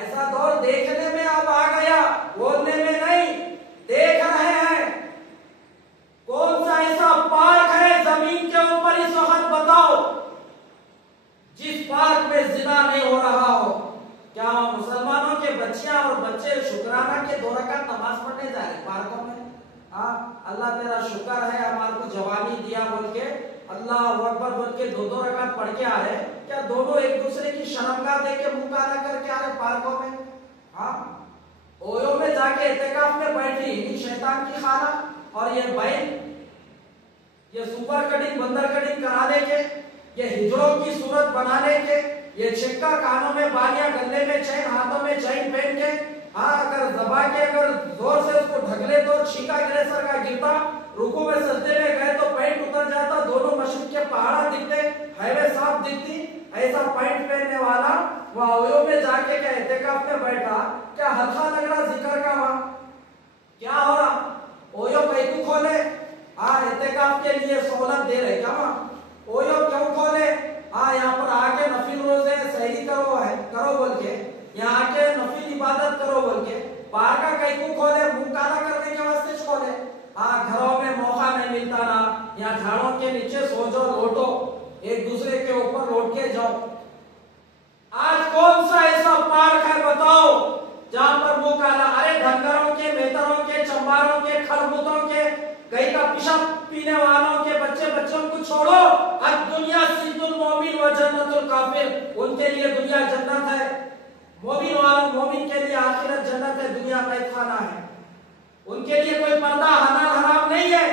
ऐसा दौर देखने में अब आ गया, बोलने में नहीं, देख रहे हैं। कौन सा ऐसा पार्क है जमीन के ऊपर इस वक्त बताओ जिस पार्क में जिना नहीं हो रहा हो? क्या मुसलमानों के बच्चियां और बच्चे शुक्राना के 2 रकात नमाज पढ़ने जा रहे पार्कों में? हाँ, अल्लाह तेरा शुक्र है हमारे को जवानी दिया बोल के, अल्लाह अकबर बोल के 2-2 रकात पढ़ के आ रहे। क्या दोनों एक दूसरे की शर्मगाह देख के मुंह काला करके आ रहे पार्कों में? हाँ, ओयो में जाके इत्तेकाफ में बैठी इन्हीं शैतान की खाना, और ये भाई ये सुपर कटिंग बंदर कटिंग कराने के, ये हिजड़ों की सूरत बनाने के, ये छिक्का कानों में बालियां, गले में चैन, हाथों में चैन पहन के, हाँ, अगर दबा के अगर जोर से उसको ढकले तो छीका ग्रेसर का गिरता, रुकू में सजदे में गए तो पैंट उतर जाता, दोनों मशरिक के पहाड़ा दिखते, हाईवे साफ दिखती। ऐसा पैंट पहनने वाला वहां ओयो में जाके क्या इत्तेकाफ में बैठा, क्या हल्का लग रहा जिक्र का? वहां क्या हो रहा? ओयो कैसे खोले? हाँ, इत्तेकाफ के लिए सहूलत दे रहे क्या वहां? ओयो क्यों खोले? हाँ, यहाँ पर आके नफिल रोजे सहरी करो बोल के, यहाँ आके नफिल इबादत करो बोल के, बाहर का कैसे खोले? मुंह काला करने के वास्ते खोले। हाँ, घरों में मौका नहीं मिलता ना, यहाँ झाड़ों के नीचे सो जाओ, लोटो, एक दूसरे के ऊपर लौट के जाओ। आज कौन सा पीने वालों के बच्चे बच्चों को छोड़ो, अब दुनिया सिद्दुल मोमिन व जन्नतुल काफिर, उनके लिए दुनिया जन्नत है, मोमिन के लिए आखिरत जन्नत है, दुनिया कैदखाना है। उनके लिए कोई पर्दा हलाल हराम नहीं है।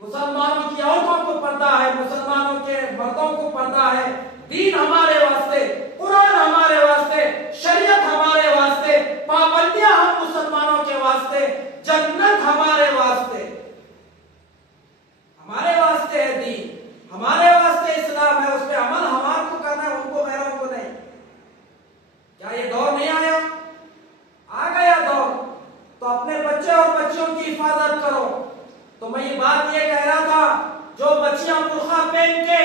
मुसलमानों की औरतों को पर्दा है, मुसलमानों के मर्दों को पर्दा है। दीन हमारे वास्ते, कुरान हमारे वास्ते, शरीयत हमारे वास्ते, पाबंदियां हम मुसलमानों के वास्ते, जन्नत हमारे वास्ते, हमारे वास्ते है दीन, हमारे वास्ते इस्लाम है, उस पर अमल हमारे को करना है, उनको गैरों को नहीं। क्या ये दौर नहीं आया? आ गया दौर। तो अपने बच्चे और बच्चियों की हिफाजत करो। तो मैं ये बात ये कह रहा था, जो बच्चियां बुर्का पहन के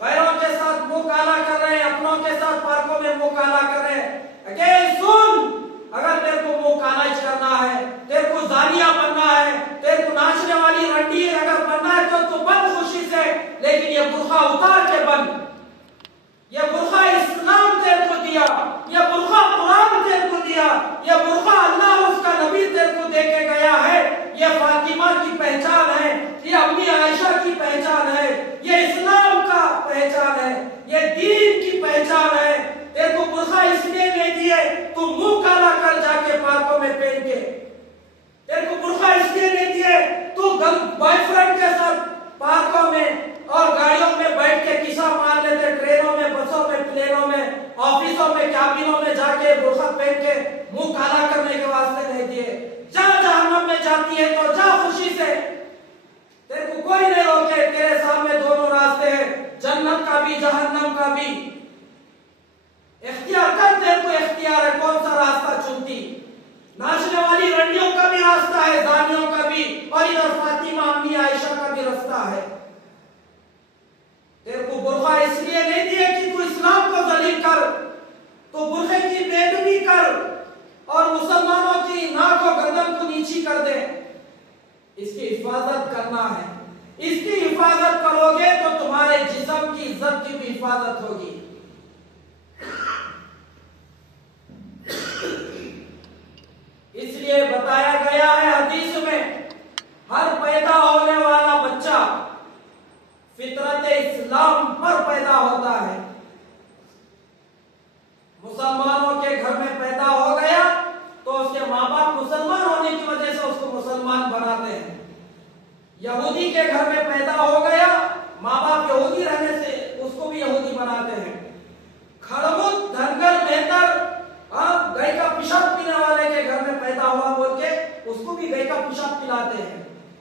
गैरों के साथ मुंह काला कर रहे हैं, अपनों के साथ पार्कों में मुंह काला कर रहे हैं, अगे सुन, अगर तेरे को मुंह काला करना है, तेरे को जानिया बनना है, तेरे को नाचने वाली रंडी अगर बनना है तो बन खुशी से, लेकिन ये बुर्का उतार के बन। ये बुर्का इस्लाम तेरे को दिया, ये बुर्का कुरान तेरे को दिया, ये बुर्का अल्लाह उसका नबी तेरे को दे के गया है। ये फातिमा की पहचान है, ये अम्मी आयशा की पहचान है, ये इस्लाम का पहचान है, ये दीन की पहचान है। तेरे को बुर्का इसलिए नहीं दिए तू मुंह काला कर जाके पार्कों में पहन के, तेरे को बुर्का इसलिए नहीं दिए तू बॉयफ्रेंड के साथ पार्कों में और गाड़ियों में बैठ के किस्सा मार लेते, ट्रेनों में, बसों में, प्लेनों में, ऑफिसों में, कैबिनों में जाके बुर्का पहन के मुंह काला करने के वास्ते नहीं दिए। जा जहन्नम में जाती है तो जा खुशी से, तेरे को कोई नहीं रोके, तेरे सामने दोनों रास्ते हैं, जन्नत का भी जहन्नम का भी। इख्तियार कर, तेरे को इख्तियार है कौन सा रास्ता चुनती। नाचने वाली रंडियों का भी रास्ता है, जानियों का भी, और इधर फातिमा अम्मी आयशा का भी रास्ता है। तेरे को बुर्का इसलिए नहीं दिए कि तू इस्लाम को जलील कर, तो बुर्के की बेदबी कर और मुसलमानों की नाक और गर्दन को नीची कर दे। इसकी हिफाजत करना है। इसकी हिफाजत करोगे तो तुम्हारे जिस्म की इज्जत की भी हिफाजत होगी। इसलिए बताया गया है हदीस में, हर पैदा होने वाला बच्चा फितरत इस्लाम पर पैदा होता है। मुसलमानों के घर में पैदा हो गया तो उसके माँ बाप मुसलमान होने की वजह से उसको मुसलमान बनाते हैं। यहूदी के घर में पैदा हो गया, माँ बाप यहूदी रहने से उसको भी यहूदी बनाते हैं। खड़बुत, धनगर, मेहतर, गाय का पेशाब पीने वाले के घर में पैदा हुआ बोल के उसको भी गाय का पेशाब पिलाते हैं,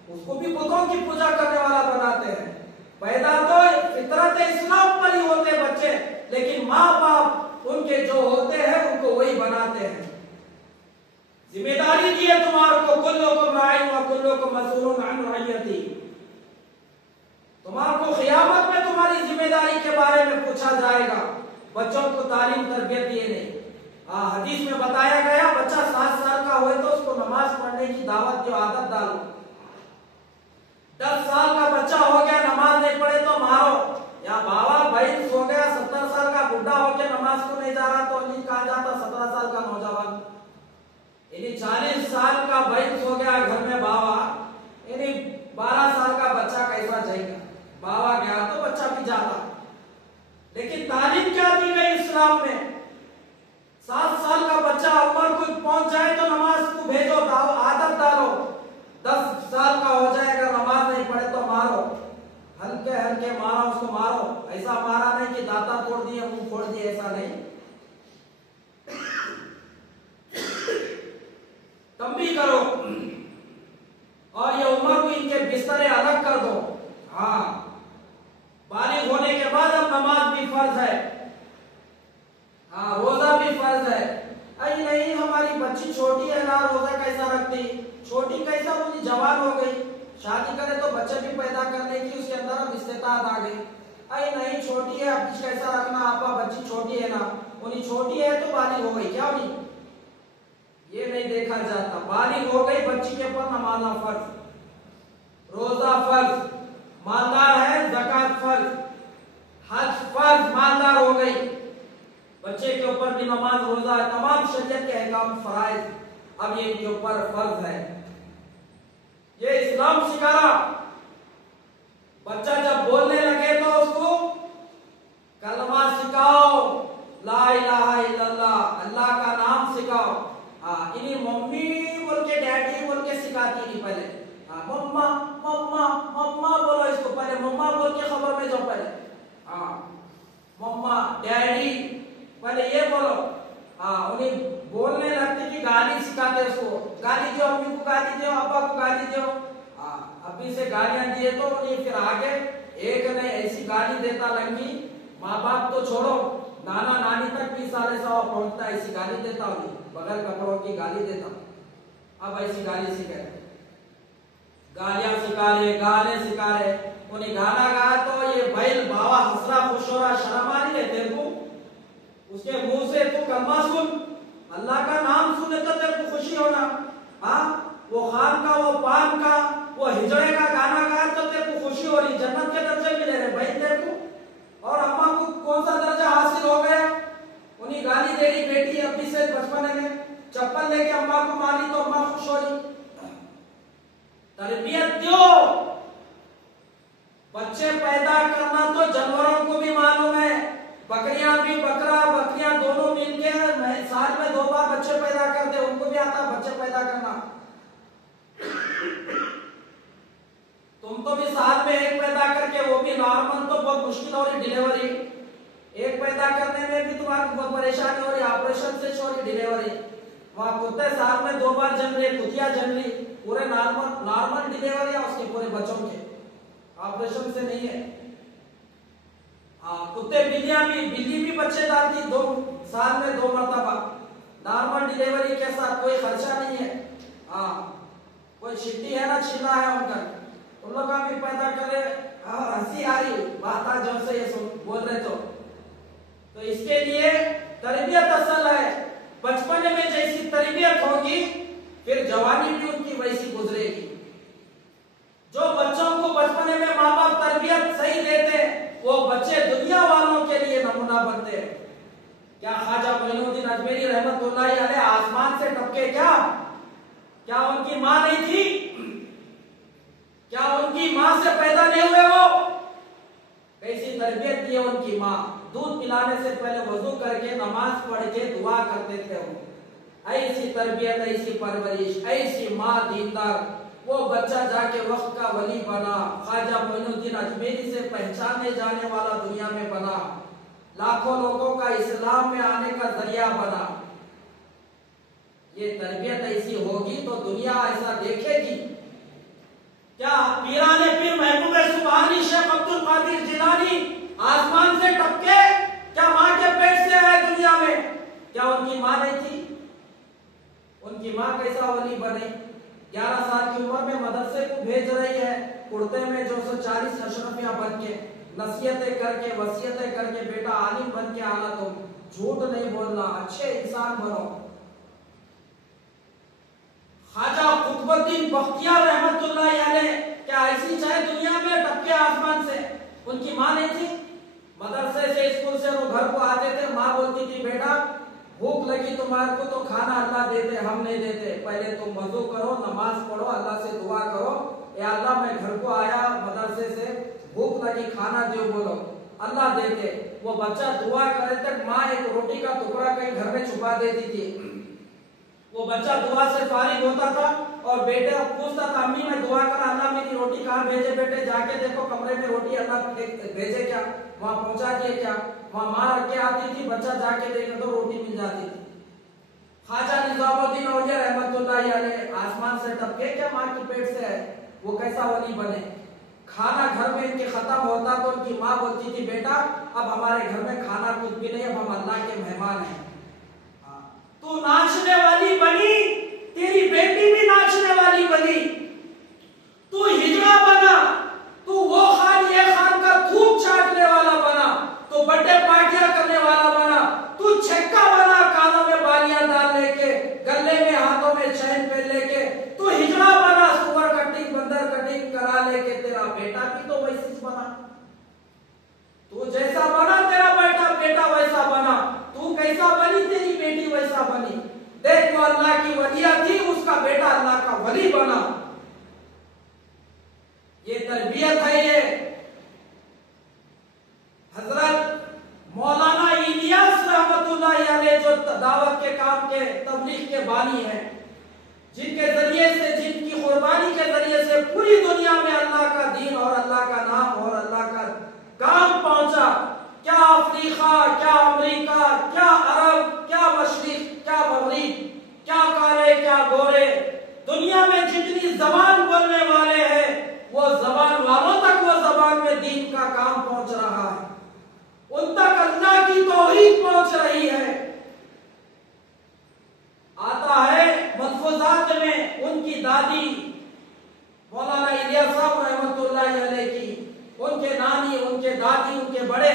उसको भी बुतों की पूजा करने वाला बनाते हैं। पैदा तो फितरत इस्लाम पर ही होते बच्चे, लेकिन माँ बाप उनके जो होते हैं उनको वही बनाते हैं। जिम्मेदारी दी है तुम्हारे को, कुल्लुकुम राइन व कुल्लुकुम मसऊलुन अन रइयती। तुम्हारे को क़यामत में तुम्हारी जिम्मेदारी के बारे में पूछा जाएगा। बच्चों को तालीम तरबियत दिए नहीं। हदीस में बताया गया, बच्चा 7 साल का हो तो उसको नमाज पढ़ने की दावत की आदत डालो। 10 साल का बच्चा हो गया नमाज नहीं पढ़े तो मारो, या बाबा भाई हो गया 70 साल का बुढ़ा हो गया नमाज को नहीं जा रहा तो नहीं कहा जाता 17 साल का नौजवान। यानी 40 साल का भाई हो गया घर में बाबा, यानी 12 साल का बच्चा कैसा जाएगा? बाबा गया तो बच्चा भी जाता। लेकिन तालीम क्या दी गई इस्लाम में? 7 साल का बच्चा उम्र को पहुंच जाए तो नमाज को भेजो, आदत डालो। 10 साल का हो जाए अगर नमाज नहीं पढ़े तो मारो, हल्के हल्के मारा, उसको मारो। ऐसा मारा नहीं कि दांता तोड़ दिए, मुंह फोड़ दिए, ऐसा नहीं। तंबी करो और ये उम्र को इनके बिस्तरे अलग कर दो। हाँ, बालिग होने के बाद अब नमाज भी फर्ज है, हाँ रोजा भी फर्ज है। अरे नहीं हमारी बच्ची छोटी है ना, रोजा कैसा रखती? छोटी कैसा, बोली जवान हो गई, शादी करे तो बच्चे भी पैदा करने की उसके अंदर अब इस्तेताअत आ गई। अरे नहीं छोटी है, अब कैसा रखना, आपका बच्ची छोटी है ना, उन्हीं छोटी है तो बालिग हो गई क्या उन्हीं? ये नहीं देखा जाता। बालिग हो गई बच्ची के ऊपर नमाज़ फर्ज, रोजा फर्ज, मालदार है ज़कात फर्ज, हज फर्ज, मालदार हो गई, बच्चे के ऊपर भी नमाज रोजा है, तमाम शरीयत के अहकाम फराइज अब ये इनके ऊपर फर्ज है। ये इस्लाम सिखा रहा बच्चा जब बोलने लगे तो उसको कलमा सिखाओ, ला इलाहा इल्लल्लाह, अल्लाह का नाम सिखाओ। हाँ, इन्हीं मम्मी बोल के डैडी बोल के सिखाती नहीं पहले। हाँ, मम्मा मम्मा मम्मा बोलो इसको, पहले मम्मा बोल के खबर में जाओ पहले। हाँ, मम्मा डैडी पहले ये बोलो। हाँ, उन्हें बोलने लगते कि गाली सिखाते उसको, गाली दो, अम्मी को गाली दो, अब्बा को गाली दो। हाँ, अभी से गालियां दिए तो उन्हें फिर आगे एक ने ऐसी गाली देता लंगी, माँ बाप तो छोड़ो, नाना नानी तक भी साले सवा पहुंचता, ऐसी गाली देता उन्हें, बगैर कपड़ों की गाली देता। अब ऐसी गाली सीखे, गालियां सिखा रहे, गाने सिखा रहे। उन्हें गाना गाया तो ये बैल बाबा हंस रहा, खुश हो रहा, शर्म आ रही है तेरे को? उसके मुंह से तू कलमा सुन, अल्लाह का नाम सुने तो तेरे को खुशी होना। हाँ, वो खान का, वो पान का, वो हिजड़े का गाना गाया तो तेरे को खुशी हो रही, जन्नत के दर्जे मिले रहे भाई तेरे को। और अम्मा को कौन सा दर्जा हासिल हो गया? उन्हीं गाली दे रही बेटी अभी से बचपन में, चप्पल लेके अम्मा को मारी तो अम्मा खुश हो रही। तरबियत दो, बच्चे पैदा करना तो जानवरों को भी मालूम है, बकरियां भी, बकरियां दोनों मिलके साल में 2 बार बच्चे पैदा करते, उनको भी आता बच्चे पैदा करना। तुम तो भी साल में एक पैदा करके, वो भी नॉर्मल, तो बहुत मुश्किल हो रही डिलीवरी। एक पैदा करने में भी तुम्हारी बहुत परेशानी हो रही, ऑपरेशन से हो रही डिलीवरी। वहां कुत्ते साल में 2 बार जन्म रहे, कुतिया जन्म ली, पूरे नॉर्मल डिलीवरी है उसके पूरे बच्चों के, ऑपरेशन से नहीं है। कुत्ते बिल्ली भी बच्चे डालती 2 साल में 2 मरतबा, नॉर्मल डिलीवरी के साथ, कोई खर्चा नहीं है। कोई छिट्टी है ना, छिला है उनका, उन लोग का भी पैदा करे। हंसी आ रही बात आज जो से ये बोल रहे तो इसके लिए तरबियत असल है। बचपन में जैसी तरबियत होगी फिर जवानी भी उनकी वैसी गुजरेगी। जो बच्चों को बचपन में माँ बाप तरबियत सही देते वो बच्चे दुनिया वालों के लिए नमूना बनते हैं। क्या ख्वाजा मोइनुद्दीन अजमेरी रहमतुल्लाह अलैह आसमान से टपके क्या उनकी माँ नहीं थी? क्या उनकी माँ से पैदा नहीं हुए वो? कैसी तरबियत दी उनकी माँ, दूध पिलाने से पहले वजू करके नमाज पढ़ के दुआ करते थे वो। ऐसी तरबियत, ऐसी परवरिश, ऐसी माँ दीनदार, वो बच्चा जाके वक्त का वली बना, ख्वाजा मोइनुद्दीन अजमेरी से पहचाने जाने वाला दुनिया में बना, लाखों लोगों का इस्लाम में आने का जरिया बना। ये तरबियत ऐसी होगी तो दुनिया ऐसा देखेगी। क्या पीराने पीर महबूब सुबहानी शेख अब्दुल कादिर जिलानी आसमान से टपके? क्या माँ के पेट से आए दुनिया में? क्या उनकी माँ नहीं थी? उनकी माँ कैसा वली बने? 11 साल की उम्र में मदरसे को भेज रही है, कुर्ते में जो 40 अशरफियां बन के, नसीहतें करके, वसीयतें करके, बेटा आलिम बन के आना, तुम झूठ नहीं बोलना, अच्छे इंसान बनो। ख्वाजा कुतुबुद्दीन बख्तियार रहमतुल्लाह अलैह क्या ऐसी चाहे दुनिया में टपके आसमान से? उनकी माँ नहीं थी? मदरसे से, स्कूल से वो घर को आते थे, माँ बोलती थी बेटा भूख लगी तुम्हारे को तो खाना अल्लाह देते, हम नहीं देते, पहले तुम वजू करो, नमाज पढ़ो, अल्लाह से दुआ करो, या अल्लाह मैं घर को आया मदरसे से, भूख लगी, खाना दो, बोलो, अल्लाह देते। वो बच्चा दुआ करे तक माँ एक रोटी का टुकड़ा कहीं घर में छुपा देती थी। वो बच्चा दुआ से फारिग होता था और बेटे पूछता था अम्मी मैं दुआ करा, अल्लाह मेरी रोटी कहाँ भेजे? बेटे जाके देखो कमरे में रोटी अल्लाह भेजे क्या, वहां पहुंचा दिए क्या? वहां माँ रख के आती थी, बच्चा जाके देखे तो रोटी मिल जाती थी। ख्वाजा निजामुद्दीन औलिया रहमतुल्लाह अलैह आसमान से टपके क्या माँ के पेट से है? वो कैसा वली बने? खाना घर में इनके खत्म होता तो उनकी माँ बोलती थी बेटा अब हमारे घर में खाना कुछ भी नहीं, अब हम अल्लाह के मेहमान हैं। तू नाचने वाली बनी, तेरी बेटी भी नाचने वाली बनी, तू हिजड़ा बना, तू वो खान ये खान का थूक चाटने वाला बना, तू बर्थडे पार्टियां करने वाला बना, तू छक्का बना, कानों में बालियां डाल लेके, गले में हाथों में चैन पहन लेके, तू हिजड़ा बना, सुअर कटिंग बंदर कटिंग करा लेके, तेरा बेटा भी तो वैसे बना। तू जैसा बना तेरा बेटा वैसा बना, तू कैसा बनी तेरी बेटी वैसा बनी। देख वो अल्लाह की वलिया थी, उसका बेटा अल्लाह का वली बना। जो दावत के काम के तबलीग के बानी हैं, जिनके जरिए से, जिनकी कुर्बानी के जरिए से पूरी दुनिया में अल्लाह का दीन और अल्लाह का नाम और अल्लाह का काम पहुंचा। क्या अफ्रीका, क्या अमेरिका, क्या अरब, क्या मशरिक, क्या मगरिब, क्या काले, क्या गोरे, दुनिया में जितनी जबान बोलने वाले हैं, वो जबान वालों तक वो जबान में दीन का काम पहुंच रहा है, उन तक अल्लाह की तौहीद पहुंच रही है। आता है मलफूजात में उनकी दादी मौलाना इलियास साहब रहमतुल्लाह अलैह की, उनके नानी, उनके दादी, उनके बड़े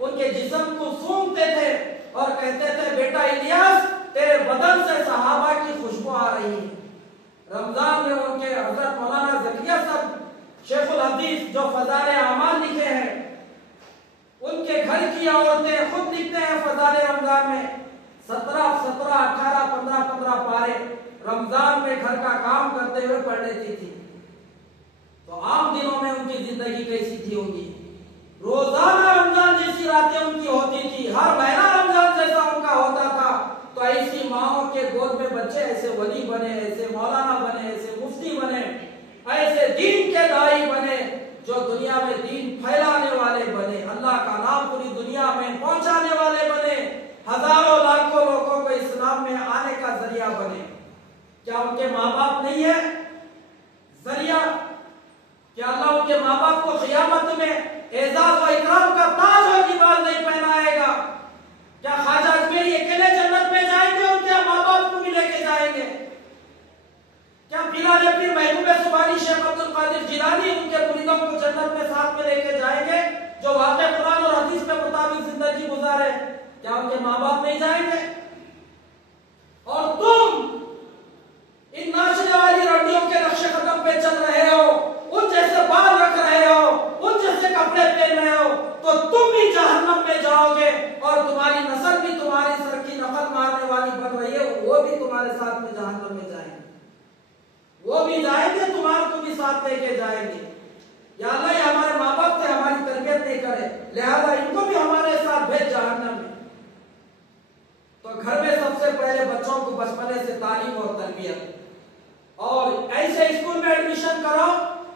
उनके जिस्म को सूंघते थे और कहते थे, बेटा इलियास, तेरे बदन से सहाबा की खुशबू आ रही है। रमजान में उनके हजरत मौलाना ज़किया साहब शेखुल हदीस जो फज़ाइल अमाल लिखे हैं, उनके घर की औरतें खुद लिखते हैं फज़ाइल रमजान में 17, 18, 15 पारे रमजान में घर का काम करते हुए पढ़ लेती थी। तो आम दिनों में उनकी जिंदगी कैसी थी होगी? रोजाना रमजान जैसी रातें उनकी होती थी, हर महीना रमजान जैसा उनका होता था। तो ऐसी माओ के गोद में बच्चे ऐसे वली बने, ऐसे मौलाना बने, ऐसे मुफ्ती बने, ऐसे दीन के दाई बने, जो दुनिया में दीन फैलाने वाले बने, अल्लाह का नाम पूरी दुनिया में पहुंचाने वाले बने, हजारों लाखों लोगों को इस्लाम में आने का जरिया बने। क्या उनके माँ बाप नहीं है जरिया? क्या अल्लाह उनके माँ बाप को क़ियामत में एजाज व इकराम का ताज और लिबास नहीं पहनाएगा? क्या ख्वाजा अजमेरी अकेले जन्नत में जाएंगे और क्या माँ बाप को भी लेके जाएंगे? क्या फिलहाल फिर महबूब सुबानी शेख अब्दुल कादिर जिलानी उनके मुरीदों को जन्नत में साथ में लेके जाएंगे, जो वाक़ई कुरान और हदीस के मुताबिक जिंदगी गुजारे? क्या उनके माँ बाप नहीं जाएंगे? और तुम इन नाचने वाली रंडियों के नक्शे कदम पे चल रहे हो, उन जैसे बाल रख रहे हो, उन जैसे कपड़े पहन रहे हो, तो तुम भी जहन्नम में जाओगे और तुम्हारी नस्ल भी तुम्हारी सर की नकल मारने वाली बन रही है, वो भी तुम्हारे साथ में जहन्नम में जाएंगे, वो भी जाएंगे, तुम्हारे को भी साथ लेके जाएंगे। या अल्लाह ये हमारे माँ बाप से हमारी तरबियत नहीं करे, लिहाजा इनको भी हमारे साथ भेज जहन्नम में। तो घर में सबसे पहले बच्चों को बचपने से तालीम और तरबियत, और ऐसे स्कूल में एडमिशन करो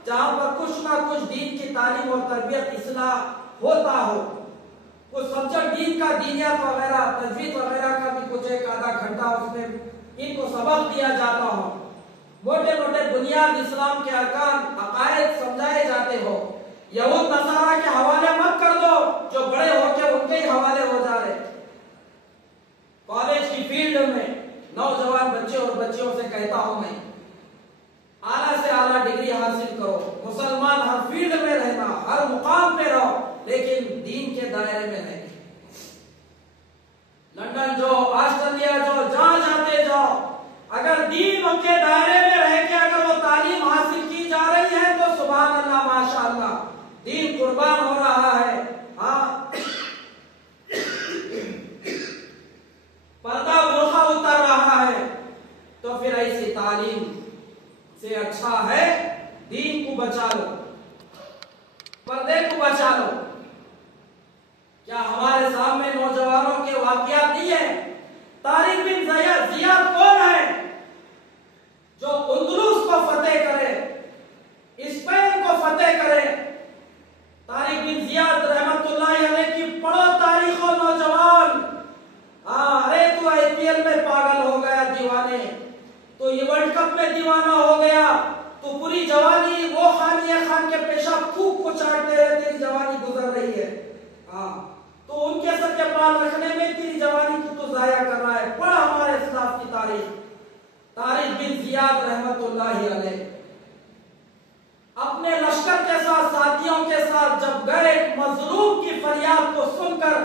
जहां पर कुछ ना कुछ दीन की तालीम और तरबियत इस्लाह होता हो, कुछ सब्जेक्ट दीन का, दीनियत वगैरह, तजवीद वगैरह का भी कुछ एक आधा घंटा उसमें इनको सबक दिया जाता हो, मोटे मोटे बुनियाद इस्लाम के अरकान अकायद समझाए जाते हो। यहूद नसारा के हवाले मत कर दो, जो बड़े होके उनके ही हवाले हो जा रहे। कॉलेज की फील्ड में नौजवान बच्चे और बच्चियों से कहता हूं मैं, आला से आला डिग्री हासिल करो, मुसलमान हर फील्ड में रहना, हर मुकाम पे रहो, लेकिन दीन के दायरे में रहे। लंदन जो, ऑस्ट्रेलिया जो, जहां जाते जाओ, अगर दीन के दायरे में रह के अगर वो तालीम हासिल की जा रही है तो सुभान अल्लाह, माशाअल्लाह, दीन कुर्बान हो रहा है। हाँ, पर्दा बुर्खा उतर रहा है, तो फिर ऐसी तालीम से अच्छा है दीन को बचा लो, पर्दे को बचा लो। क्या हमारे सामने नौजवानों के वाकयात नहीं है? तारिक बिन जियाद कौन है जो अंदलुस को फतेह करे, स्पेन को फतेह करे? तारिक बिन जियाद रहमतुल्लाह अलैह की पढ़ो तारीख और नौजवान। अरे तू आईपीएल में पागल हो गया दीवाने, तो ये वर्ल्ड कप में दीवाना हो गया, तो पूरी जवानी वो खानिया खान के पेशाब खूब को चाटते हुए तेरी जवानी गुजर रही है। तो उनके सर के बाल रखने में तेरी जवानी को तो जाया कर रहा है। पढ़ हमारे इस्लाम की तारीख। तारिक बिन जियाद रहमतुल्लाह अलैह अपने लश्कर के साथ, साथियों के साथ जब गए मजलूम की फरियाद को सुनकर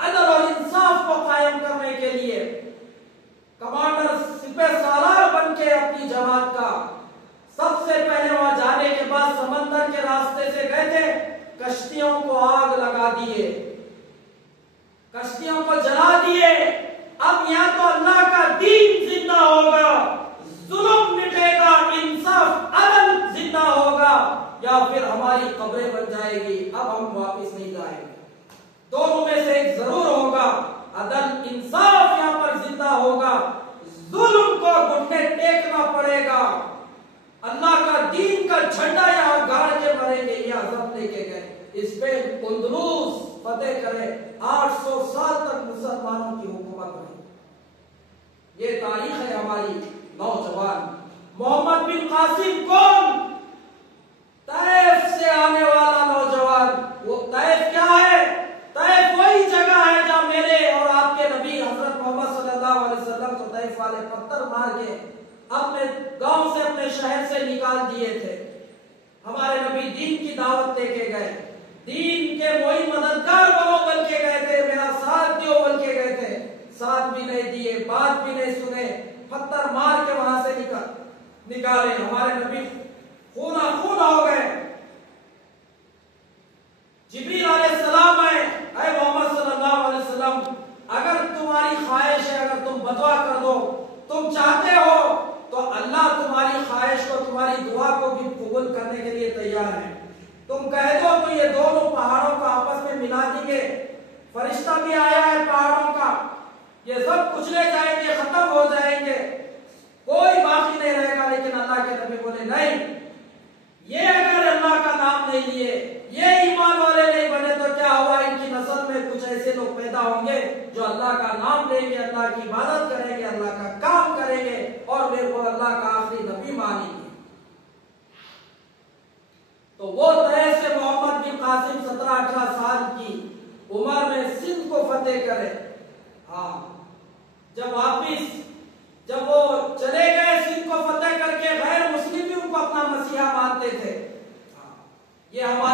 अदल और इंसाफ को कायम करने के लिए, कमांडर सिपह सालार बन के अपनी जमात का सबसे पहले वहां जाने के बाद समंदर के रास्ते से गए थे, कश्तियों को आग लगा दिए, कश्तियों को जला दिए। अब यहाँ तो अल्लाह का दीन जिंदा होगा, जुल्म मिटेगा, इंसाफ अदल जिंदा होगा, या फिर हमारी कब्रें बन जाएगी, अब हम वापस नहीं जाएंगे। दोनों में से एक जरूर होगा, अदल इंसाफ यहाँ पर अल्लाह का दीन का झंडा यहाँ गाड़ के मरेंगे, ये अज़म लेके गए। स्पेन कुंदरूस फतेह करे, 800 साल तक मुसलमानों की हुकूमत रही। ये तारीख है हमारी। नौजवान मोहम्मद बिन कासिम कौन? तैफ से आने वाला नौजवान। वो तैफ क्या है? तैफ वही जगह है जहां मेरे और आपके नबी हजरत मोहम्मद सल्लल्लाहु अलैहि वसल्लम को तैफ वाले पत्थर मार के अपने गांव से, अपने शहर से निकाल दिए थे। हमारे नबी दीन की दावत लेके गए, दीन के वही मददगार बनो बन के गए थे, मेरा साथ दियो बन के गए थे। साथ भी नहीं दिए, बात भी नहीं सुने, पत्थर मार के वहां से निकाले। हमारे नबी खूना खून हो गए। जिब्रील अलैहिस्सलाम आए, ऐ मोहम्मद सल्लल्लाहु अलैहि वसल्लम, अगर तुम्हारी ख्वाहिश है, अगर तुम बदवा कर दो, तुम चाहते हो तो अल्लाह तुम्हारी ख्वाहिश को, तुम्हारी दुआ को भी कबूल करने के लिए तैयार है। तुम कह दो तो ये दोनों पहाड़ों को आपस में मिला देंगे। फरिश्ता भी आया है पहाड़ों का, ये सब कुचले जाएंगे, खत्म हो जाएंगे, कोई बाकी नहीं रहेगा। लेकिन अल्लाह के नबी बोले नहीं, ये अगर अल्लाह का नाम नहीं लिए, ये ईमान वाले नहीं बने तो क्या हुआ? इनकी नस्ल में कुछ ऐसे लोग पैदा होंगे जो अल्लाह का नाम लेंगे, अल्लाह की इबादत करेंगे, अल्लाह का काम करेंगे और मेरे को अल्लाह का आखिरी नबी मानेंगे। तो वो तरह से मोहम्मद बिन कासिम 17-18 साल की उम्र में सिंध को फतेह करे। हाँ, जब वो चले गए सिंध को फतेह करके, गैर मुस्लिम भी उनको अपना मसीहा मानते थे। ये हमारे